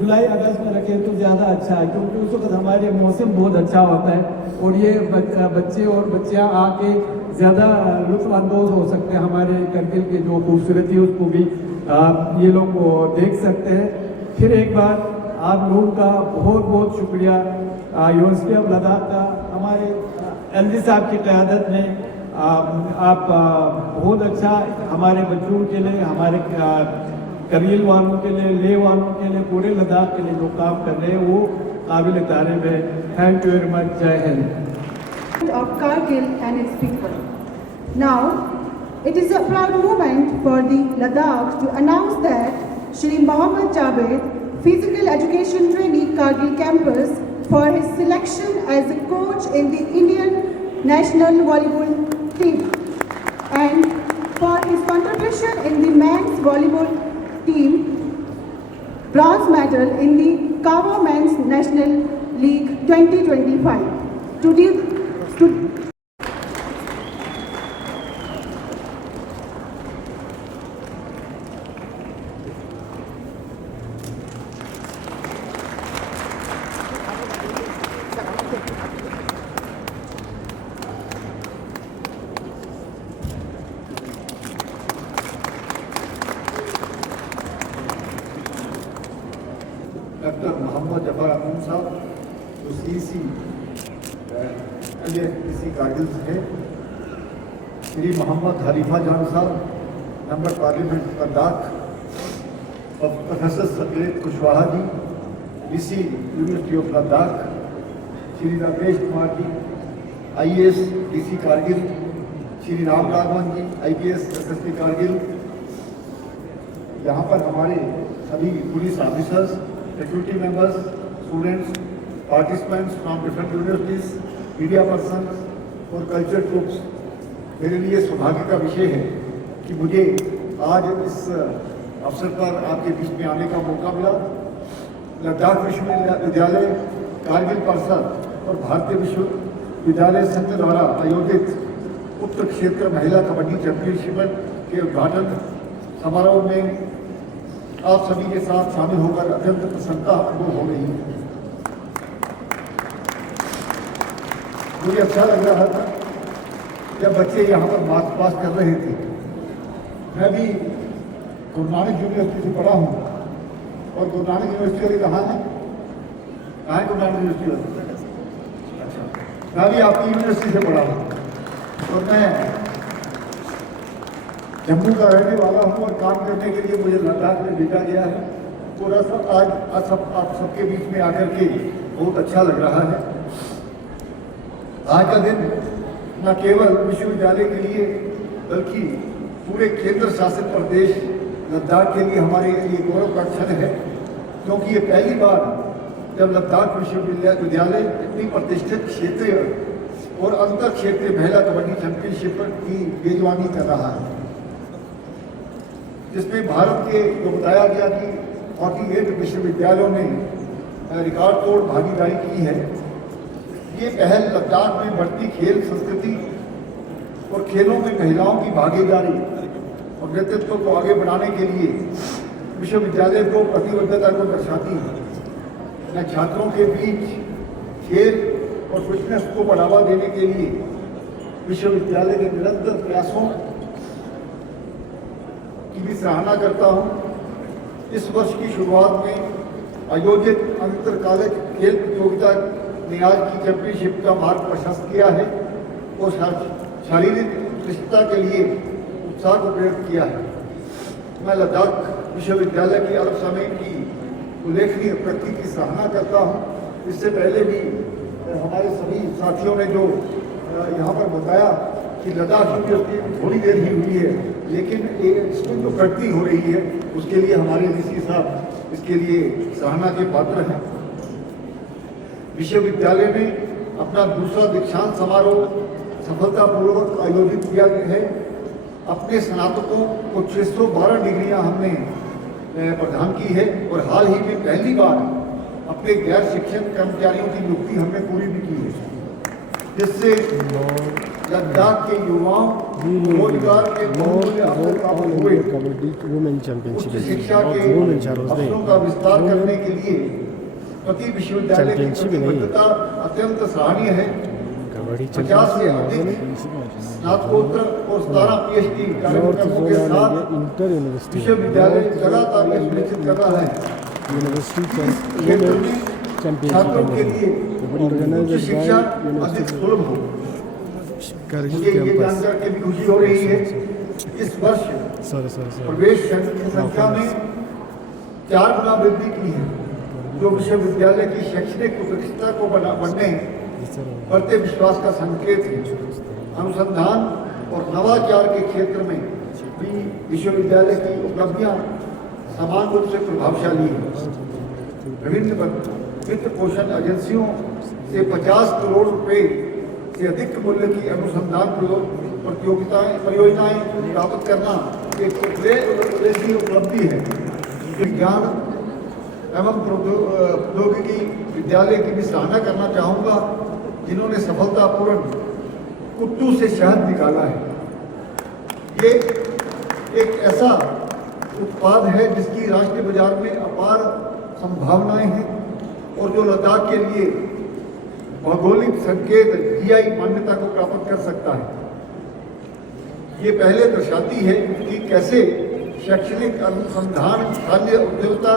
जुलाई अगस्त में रखें तो ज़्यादा अच्छा है, क्योंकि उस वक्त हमारे मौसम बहुत अच्छा होता है और ये बच्चे और बच्चियाँ आके ज़्यादा लुत्फ़अंदोज़ हो सकते हैं। हमारे करगिल की जो खूबसूरती है उसको भी ये लोग देख सकते हैं। फिर एक बार आप लोगों का बहुत बहुत शुक्रिया, यूनिवर्सिटी ऑफ लद्दाख का, हमारे LG साहब की क़यादत में आप बहुत अच्छा हमारे बच्चों के लिए, हमारे करगिल वालों के लिए, लेह वालों के लिए, पूरे लद्दाख के लिए जो काम कर रहे हैं वो काबिल तारीफ है। Thank you very much. जय Hind. Of Kargil and its people. Now, it is a proud moment for the Ladakh to announce that Shri Mohammad Javed, Physical Education Trainee Kargil Campus, for his selection as a coach in the Indian national volleyball team and for his contribution in the men's volleyball team, bronze medal in the Kawa Men's National League 2025. Doctor Mohammad Zafar Amin sahab जो CC Kargil से, श्री मोहम्मद हरीफा जान साहब, member parliament Ladakh, और professor Sakirat Kushwaha ji, VC university of Ladakh, Shri Rakesh Kumar ji, IAS DC Kargil, Shri Ram Raghavan ji, IPS SSP Kargil, यहाँ पर हमारे सभी police officers, faculty members, students, participants from different universities, media person और कल्चर ग्रुप्स। मेरे लिए सौभाग्य का विषय है कि मुझे आज इस अवसर पर आपके बीच में आने का मौका मिला। लद्दाख विश्वविद्यालय, कारगिल परिषद और भारतीय विश्वविद्यालय संघ द्वारा आयोजित उत्तर क्षेत्र महिला कबड्डी चैंपियनशिप के उद्घाटन समारोह में आप सभी के साथ शामिल होकर अत्यंत प्रसन्नता अनुभव हो रही है। मुझे अच्छा लग रहा था जब बच्चे यहाँ पर मार्च पास कर रहे थे। मैं भी गुरु नानक यूनिवर्सिटी से पढ़ा हूँ और गुरु नानक यूनिवर्सिटी वाली कहाँ है गुरु नानक यूनिवर्सिटी वाली? अच्छा, मैं भी आपकी यूनिवर्सिटी से पढ़ा हूँ और मैं जम्मू का रहने वाला हूँ और काम करने के लिए मुझे लद्दाख में भेजा गया है। पूरा सब आज आप सबके बीच में आकर के बहुत अच्छा लग रहा है। आज का दिन न केवल विश्वविद्यालय के लिए बल्कि पूरे केंद्र शासित प्रदेश लद्दाख के लिए हमारे लिए गौरव का क्षण है, क्योंकि ये पहली बार जब लद्दाख विश्वविद्यालय इतनी प्रतिष्ठित क्षेत्रीय और अंतर क्षेत्रीय महिला कबड्डी चैंपियनशिप की मेजबानी कर रहा है, जिसमें भारत के जो बताया गया कि 48 विश्वविद्यालयों ने रिकॉर्ड तोड़ भागीदारी की है। ये पहल लद्दाख में बढ़ती खेल संस्कृति और खेलों में महिलाओं की भागीदारी और नेतृत्व को आगे बढ़ाने के लिए विश्वविद्यालय को प्रतिबद्धता को दर्शाती है। मैं छात्रों के बीच खेल और फिटनेस को बढ़ावा देने के लिए विश्वविद्यालय के निरंतर प्रयासों की भी सराहना करता हूँ। इस वर्ष की शुरुआत में आयोजित अंतर कॉलेज खेल प्रतियोगिता ने आज की चैंपियनशिप का मार्ग प्रशस्त किया है और शारीरिक दृष्टता के लिए उत्साह को प्रेरित किया है। मैं लद्दाख विश्वविद्यालय की अरब समय की उल्लेखनीय प्रगति की सराहना करता हूँ। इससे पहले भी हमारे सभी साथियों ने जो यहाँ पर बताया कि लद्दाख यूनिवर्सिटी थोड़ी देर ही हुई है, लेकिन इसमें जो प्रगति हो रही है उसके लिए हमारे वीसी साहब इसके लिए सराहना के पात्र हैं। विश्वविद्यालय ने अपना दूसरा दीक्षांत समारोह सफलतापूर्वक आयोजित किया है। अपने स्नातकों को 612 डिग्रियां हमने प्रदान की है और हाल ही में पहली बार अपने गैर शिक्षण कर्मचारियों की नियुक्ति हमने पूरी भी की है, जिससे लद्दाख के युवाओं रोजगार के बहुमूल्य अवसर प्राप्त हुए। उच्च शिक्षा के अवसरों का विस्तार करने के लिए प्रति विश्वविद्यालय की प्रतिबद्धता अत्यंत सराहनीय है। 50 से अधिक स्नातकोत्तर और 17 PhD कार्यक्रमों के साथ विश्वविद्यालय लगातार यह सुनिश्चित कर रहा है क्षेत्र में छात्रों के लिए उच्च शिक्षा अधिक सुलभ हो। मुझे ये जानकर के भी खुशी हो रही है इस वर्ष प्रवेश की संख्या में 4 गुना वृद्धि की है, जो विश्वविद्यालय की शैक्षणिक उत्कृष्टता को बढ़ते विश्वास का संकेत है। अनुसंधान और नवाचार के क्षेत्र में भी विश्वविद्यालय की उपलब्धियां समान रूप से प्रभावशाली है। विभिन्न वित्त पोषण एजेंसियों से 50 करोड़ रुपए से अधिक मूल्य की अनुसंधान परियोजनाएं प्राप्त करना एक उल्लेखनीय उपलब्धि है। विज्ञान एवं प्रौद्योगिकी विद्यालय की भी सराहना करना चाहूँगा, जिन्होंने सफलतापूर्ण कुट्टू से शहद निकाला है। ये एक ऐसा उत्पाद है जिसकी राष्ट्रीय बाजार में अपार संभावनाएं हैं और जो लद्दाख के लिए भौगोलिक संकेत GI मान्यता को प्राप्त कर सकता है। ये पहले दर्शाती है कि कैसे शैक्षणिक अनुसंधान खाद्य उद्योगिता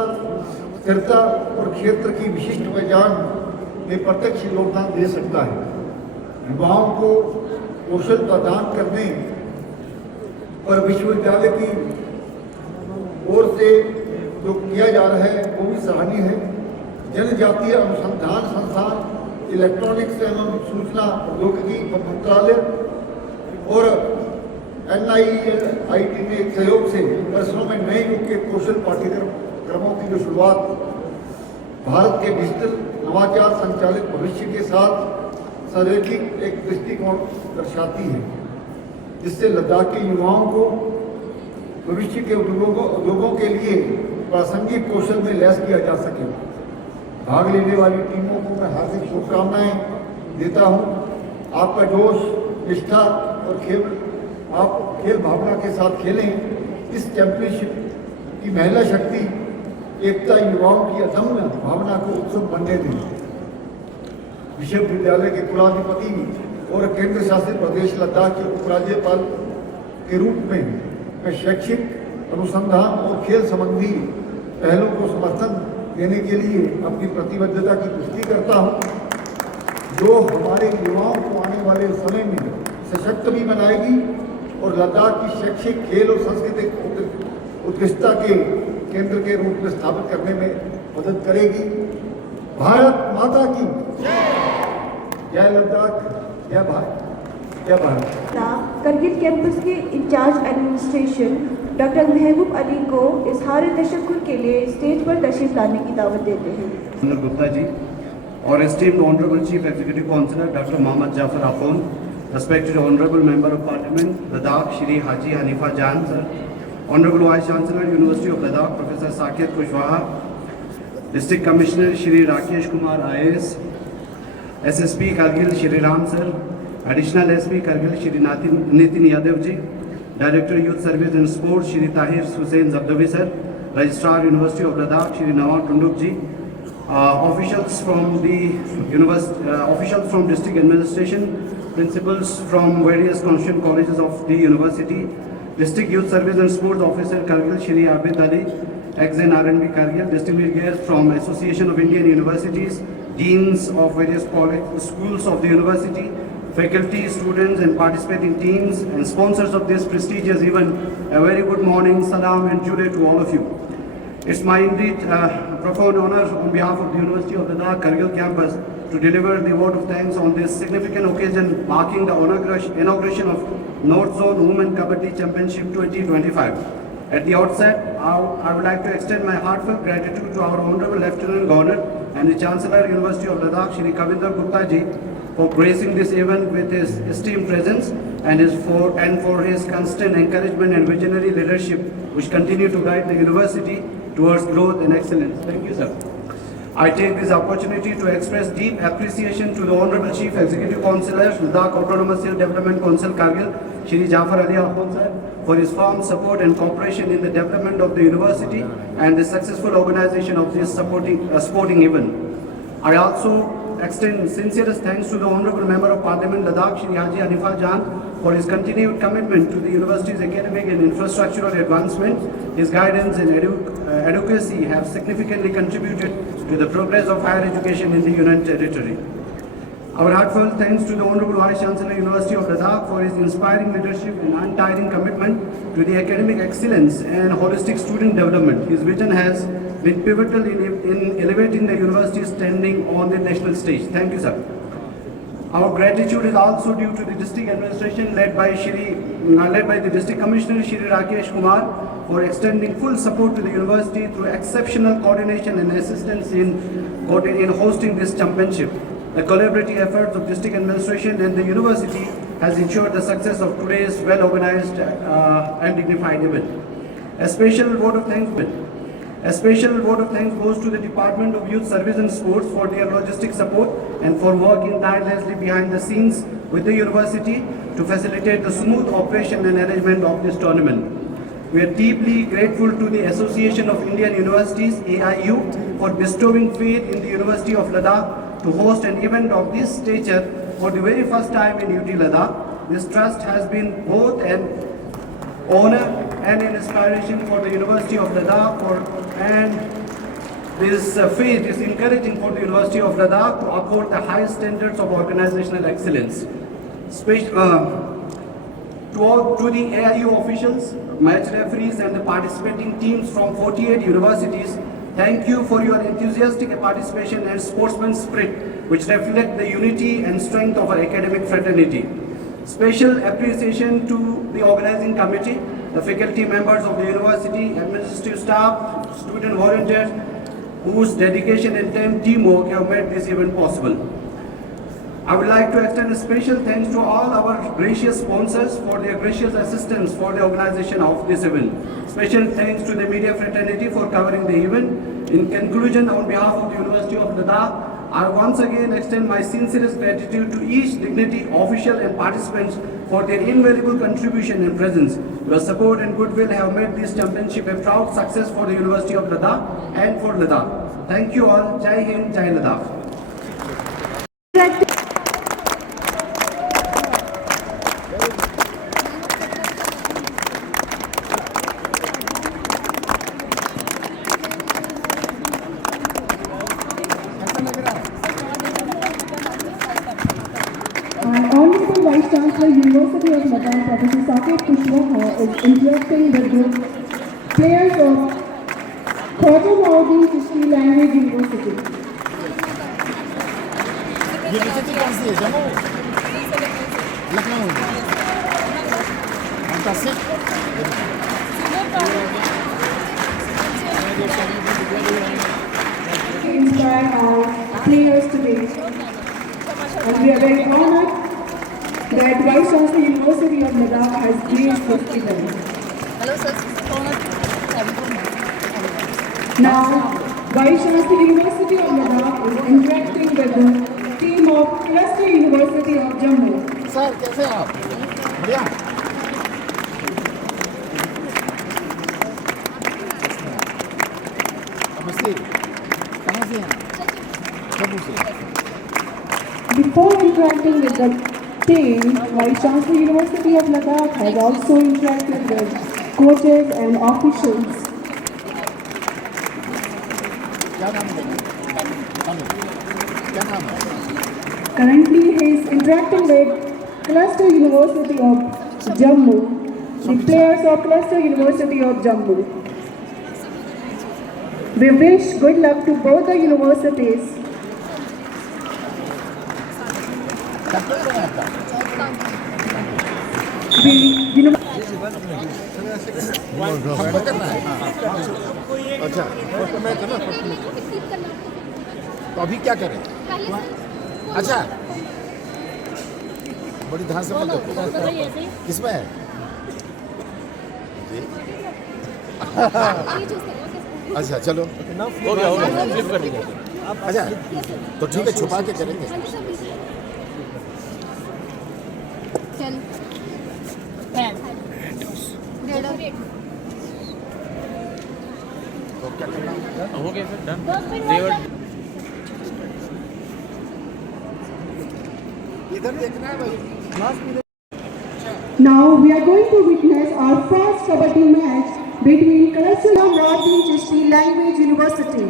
स्थिरता और क्षेत्र की विशिष्ट पहचान में प्रत्यक्ष योगदान दे सकता है। युवाओं को कौशल प्रदान करने पर विश्वविद्यालय की ओर से जो किया जा रहा है वो भी सराहनीय है। जनजातीय अनुसंधान संस्थान, इलेक्ट्रॉनिक्स एवं सूचना प्रौद्योगिकी मंत्रालय और NIIT के सहयोग से परिसरों में नए युग के कौशल पाठ्यक्रमों की जो शुरुआत भारत के डिजिटल नवाचार संचालित भविष्य के साथ संरेखित एक दृष्टिकोण दर्शाती है, जिससे लद्दाख के युवाओं को भविष्य के उद्योगों के लिए प्रासंगिक कौशल में लैस किया जा सके। भाग लेने वाली टीमों को मैं हार्दिक शुभकामनाएं देता हूं। आपका जोश, निष्ठा और आप खेल भावना के साथ खेलें। इस चैंपियनशिप की महिला शक्ति एकता युवाओं की अदम्य भावना को उत्सुक बनने दें। विश्वविद्यालय के कुलाधिपति और केंद्र शासित प्रदेश लद्दाख के उपराज्यपाल के रूप में मैं शैक्षिक अनुसंधान और खेल संबंधी पहलों को समर्थन देने के लिए अपनी प्रतिबद्धता की पुष्टि करता हूँ, जो हमारे युवाओं को आने वाले समय में सशक्त भी बनाएगी और लद्दाख की शैक्षिक, खेल और सांस्कृतिक उत्कृष्टता के केंद्र के रूप में स्थापित करने में मदद करेगी। भारत माता की जय लद्दाख, जय भारत, जय भारत। करगिल कैंपस के इंचार्ज एडमिनिस्ट्रेशन डॉक्टर महबूब अली को इजहार तशक्कुर के लिए स्टेज पर तशरीफ लाने की दावत देते हैं। कविंदर गुप्ता जी और esteemed Honorable Chief Executive Councillor Dr. Mohammad Jafar Afon, respected Honorable Member of Parliament Ladakh Shri Haji Hanifa Jan sir, Honorable Vice Chancellor University of Ladakh Professor Saket Kushwaha, District Commissioner Shri Rakesh Kumar IAS, SSP Kargil Shri Ram sir, Additional SP Kargil Shri Nitin Yadav ji, Director Youth Service and Sports Shri Tahir Hussain Zabdawi sir, Registrar University of Ladakh Shri Nawab Tunduk ji, officials from the university, officials from district administration, principals from various constituent colleges of the university, district youth service and sports officer Kargil Shri Abid Ali, ex-N R&B Kargil, distinguished guests from Association of Indian Universities, deans of various schools of the university, faculty, students and participating teams and sponsors of this prestigious event, a very good morning, salam and jude to all of you. It's my indeed profound honor on behalf of the University of Ladakh Kargil campus to deliver the vote of thanks on this significant occasion marking the inauguration of North Zone Women Kabaddi Championship 2025. At the outset, I would like to extend my heartfelt gratitude to our Honorable Lieutenant Governor and the Chancellor University of Ladakh Shri Kavindra Gupta ji for gracing this event with his esteemed presence and for his constant encouragement and visionary leadership which continue to guide the university towards growth and excellence. Thank you, sir. I take this opportunity to express deep appreciation to the Honorable Chief Executive Councillor, Ladakh Autonomous Hill Development Council, Kargil, Shri Jafar Ali Afon sir, for his firm support and cooperation in the development of the university and the successful organization of this sporting event. I also extend sincerest thanks to the Honorable Member of Parliament, Ladakh, Shri Haji Hanifa Jan, for his continued commitment to the university's academic and infrastructural advancement. His guidance and advocacy have significantly contributed to the progress of higher education in the Union Territory. Our heartfelt thanks to the Honorable Vice Chancellor University of Ladakh for his inspiring leadership and untiring commitment to the academic excellence and holistic student development. His vision has been pivotal in elevating the university's standing on the national stage. Thank you, sir. Our gratitude is also due to the district administration led by the district commissioner Shri Rakesh Kumar for extending full support to the university through exceptional coordination and assistance in hosting this championship. The collaborative efforts of district administration and the university has ensured the success of today's well-organized and dignified event. A special vote of thanks goes to the Department of Youth Service and Sports for their logistic support and for working tirelessly behind the scenes with the university to facilitate the smooth operation and arrangement of this tournament. We are deeply grateful to the Association of Indian Universities, AIU, for bestowing faith in the University of Ladakh to host an event of this stature for the very first time in UT Ladakh. This trust has been both an honor and an inspiration for the University of Ladakh and this faith is encouraging for the University of Ladakh to uphold the highest standards of organizational excellence. To the AIU officials, match referees and the participating teams from 48 universities, thank you for your enthusiastic participation and sportsman spirit which reflect the unity and strength of our academic fraternity. Special appreciation to the organizing committee, the faculty members of the university, administrative staff, student volunteers, whose dedication and teamwork have made this event possible. I would like to extend a special thanks to all our gracious sponsors for their gracious assistance for the organization of this event. Special thanks to the media fraternity for covering the event. In conclusion, on behalf of the University of Ladakh, I once again extend my sincerest gratitude to each dignitary, official and participants for their invaluable contribution and presence. Your support and goodwill have made this championship a proud success for the University of Ladakh and for Ladakh. Thank you all. Jai Hind, Jai Ladakh. Chancellor, University of Ladakh, Professor Saket Kushwaha, is interacting with the players of Khwaja Maudi Chishti Language University. University कौन सी है? Jammu, Lucknow, fantastic. Inspire our players today, and we are very honored that Vice Chancellor University of Ladakh has graced this event. Hello sir, Now, Vice Chancellor University of Ladakh is interacting with the team of Cluster University of Jammu. Sir कैसे हैं आप? बढ़िया। नमस्ते, कहाँ से हैं? जम्मू से। Before interacting with the team, Vice Chancellor University of Ladakh has also interacted with coaches and officials. क्या नाम है? क्या नाम है? Currently, he is interacting with Cluster University of Jammu, the players of Cluster University of Jammu. We wish good luck to both the universities. हमको करना है। अच्छा, फर्स्ट मैच है ना, फर्स्ट मैच। तो अभी क्या करें? अच्छा, बड़ी ध्यान से मत देखो। किसमें है? अच्छा चलो, हो गया फ्लिप कर दीजिए। अच्छा तो ठीक है, छुपा के करेंगे। चल तो क्या करना हो गया सर, डन। इधर देखना है भाई। Now we are going to witness our first kabaddi match between Cluster Maudi Chishti Language University.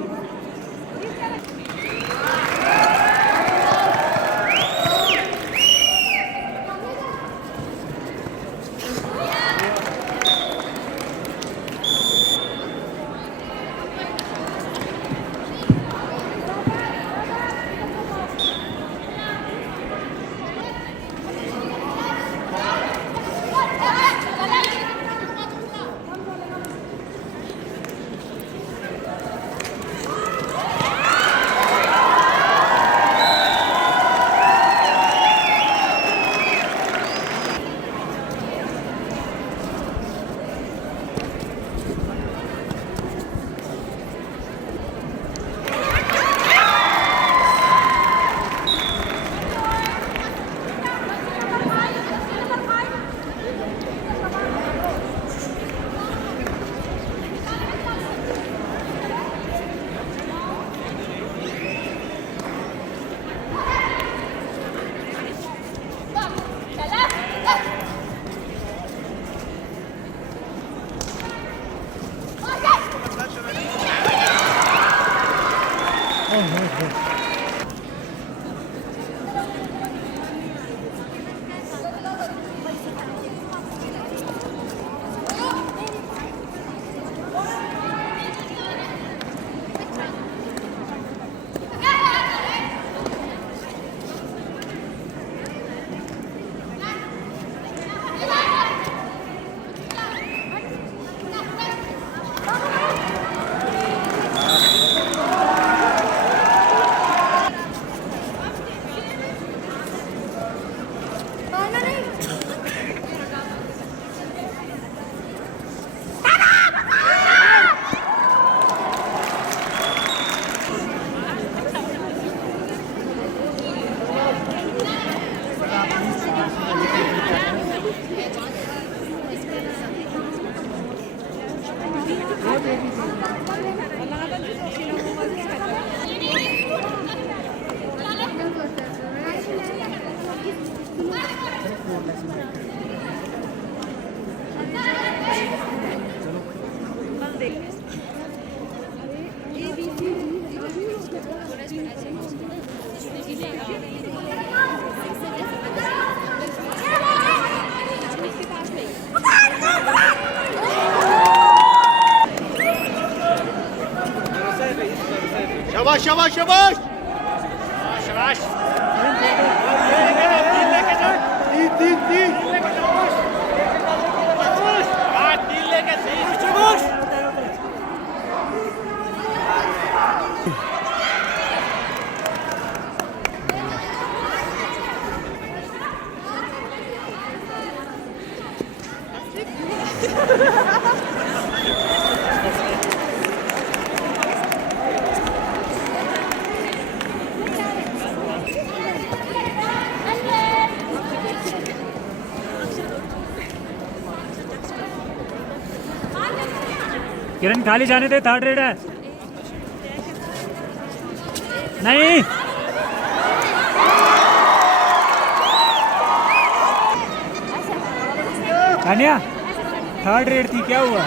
शाबाश शाबाश तीन लेके शाबाश किरण खाली जाने दे, थर्ड रेड है। नहीं तानिया थर्ड रेड थी, क्या हुआ?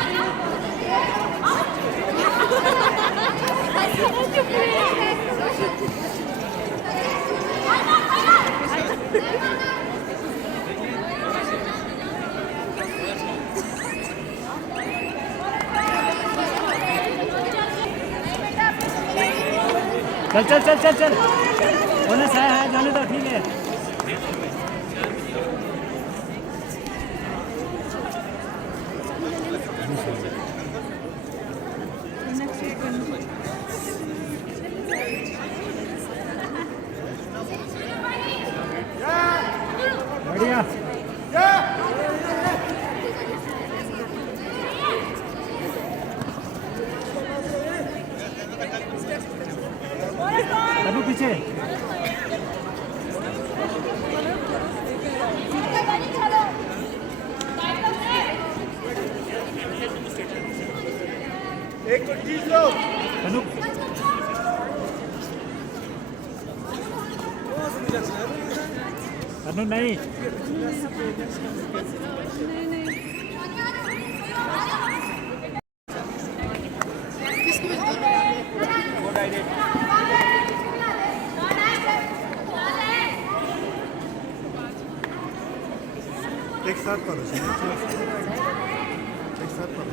चल चल चल चल चल बोनस है जाने दो, ठीक है। बढ़िया अभी पीछे एक तो ठीक लो अनु नहीं एक साथ करो एक साथ करो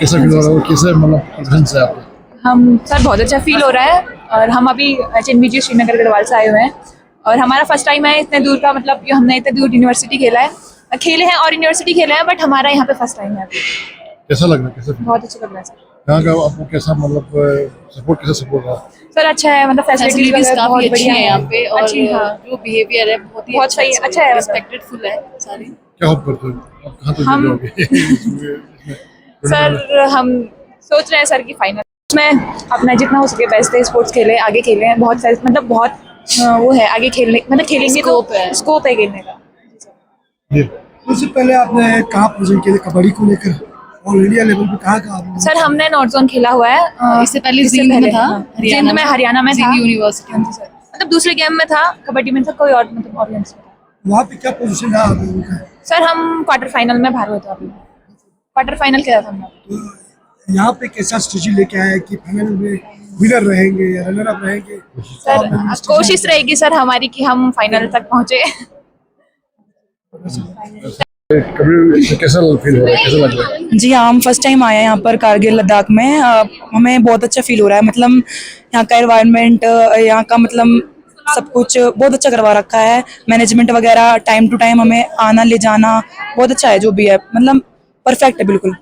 कैसा फील हो रहा है कैसे मतलब से आप हम सर बहुत अच्छा फील हो रहा है और हम अभी HNBG श्रीनगर गढ़वाल से आए हुए हैं और हमारा फर्स्ट टाइम है इतने दूर का, मतलब हमने इतने दूर यूनिवर्सिटी खेले हैं और यूनिवर्सिटी खेले हैं, बट हमारा यहाँ पे फर्स्ट टाइम है अभी। कैसा लग रहा है? कैसा बहुत अच्छा लग रहा है सर। यहाँ का आपको कैसा मतलब सपोर्ट कैसे सपोर्ट रहा सर? अच्छा है, मतलब फैसिलिटीज काफी अच्छी है यहाँ पे और हाँ। जो बिहेवियर है बहुत सही है, अच्छा है, रिस्पेक्टेडफुल है सारी। क्या होप करते हो आप कहाँ तक जाओगे? सर हम सोच रहे हैं सर की फाइनल में अपना जितना हो सके बेस्ट है, स्पोर्ट्स खेले, आगे खेले हैं, बहुत सारे मतलब बहुत वो है आगे खेलने, मतलब खेलेंगे तो स्कोप है खेलने का। उससे पहले आपने कहाँ प्रेजेंट किया कबड्डी को लेकर ऑल इंडिया लेवल पे कहाँ सर? हमने नॉर्थ जोन खेला हुआ है, इससे पहले जिंद में था, जिंद में हरियाणा में था, यूनिवर्सिटी मतलब दूसरे गेम में था, कबड्डी में था, कोई और मतलब और गेम्स में था। वहाँ पे क्या पोजीशन रहा आप लोगों का? सर हम क्वार्टर फाइनल में बाहर हुए थे अभी, क्वार्टर फाइनल खेला था हमने। तो यहाँ पे कैसा स्ट्रेटजी लेके आए कि फाइनल में विनर रहेंगे या रनर अप रहेंगे? सर कोशिश रहेगी सर हमारी कि हम फाइनल तक पहुँचे। कैसा फील हो रहा है, कैसा लग रहा है? जी हाँ, हम फर्स्ट टाइम आए हैं यहाँ पर कारगिल लद्दाख में। हमें बहुत अच्छा फील हो रहा है। मतलब यहाँ का एनवायरनमेंट, यहाँ का मतलब सब कुछ बहुत अच्छा करवा रखा है। मैनेजमेंट वगैरह टाइम टू टाइम हमें आना ले जाना बहुत अच्छा है, जो भी है मतलब परफेक्ट है बिल्कुल।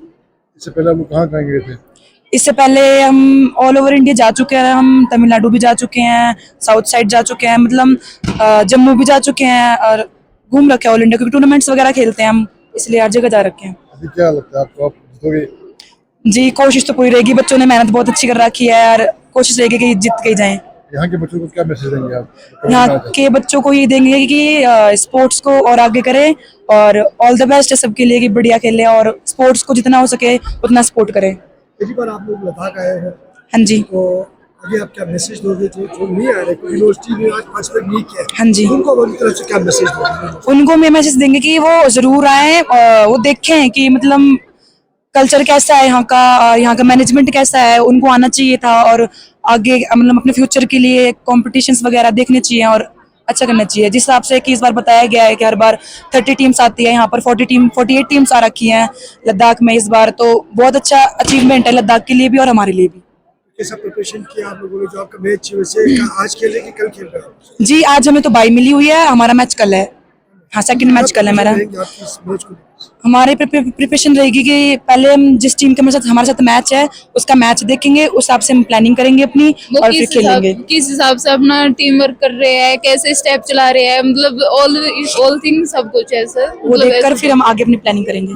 इससे पहले हम कहाँ गए थे? इससे पहले हम ऑल ओवर इंडिया जा चुके हैं। हम तमिलनाडु भी जा चुके हैं, साउथ साइड जा चुके हैं, मतलब जम्मू भी जा चुके हैं और घूम रखे हैं ऑल इंडिया, क्योंकि टूर्नामेंट्स वगैरह खेलते हैं हम, इसलिए हर जगह जा रखे हैं। अभी क्या लगता है आपको, आप जीतोगे? जी कोशिश तो पूरी रहेगी, बच्चों ने मेहनत बहुत अच्छी कर रखी है और कोशिश रहेगी कि जीत के ही जाएं। यहाँ के बच्चों को क्या मैसेज देंगे आप? यहाँ के बच्चों को ये देंगे कि स्पोर्ट्स को और आगे करें और ऑल द बेस्ट है सबके लिए कि बढ़िया खेलें और स्पोर्ट्स को जितना हो सके उतना सपोर्ट करें। पहली बार आप लोग लद्दाख आए हैं, हाँ जी। तो आगे आप क्या मैसेज दोगे जो नहीं आ रहे, यूनिवर्सिटी में आज पार्टिसिपेट नहीं किया? हाँ जी। उनको अपनी तरफ से क्या मैसेज दोगे? उनको मैं मैसेज देंगे कि वो जरूर आए, वो देखें कि मतलब कल्चर कैसा है यहाँ का और यहाँ का मैनेजमेंट कैसा है। उनको आना चाहिए था और आगे मतलब अपने फ्यूचर के लिए कॉम्पिटिशन्स वगैरह देखने चाहिए और अच्छा करना चाहिए। जिस हिसाब से कि इस बार बताया गया है कि हर बार 30 टीम्स आती है, यहाँ पर 48 टीम्स आ रखी हैं लद्दाख में इस बार, तो बहुत अच्छा अचीवमेंट है लद्दाख के लिए भी और हमारे लिए भी। कैसा प्रिपरेशन किया आप लोगों ने? जो आपका मैच वैसे आज खेल रहे कि कल खेल रहे हो? जी आज हमें तो बाई मिली हुई है, हमारा मैच कल है। हाँ सेकंड मैच कल है मेरा। हमारी प्रिपरेशन रहेगी कि पहले हम जिस टीम के हमारे साथ मैच है उसका मैच देखेंगे, उस हिसाब से हम प्लानिंग करेंगे अपनी और फिर खेलेंगे। किस हिसाब से अपना टीम वर्क कर रहे हैं, कैसे स्टेप चला रहे हैं, मतलब ऑल थिंग सब कुछ है सर। वो देखकर फिर हम आगे अपनी प्लानिंग करेंगे।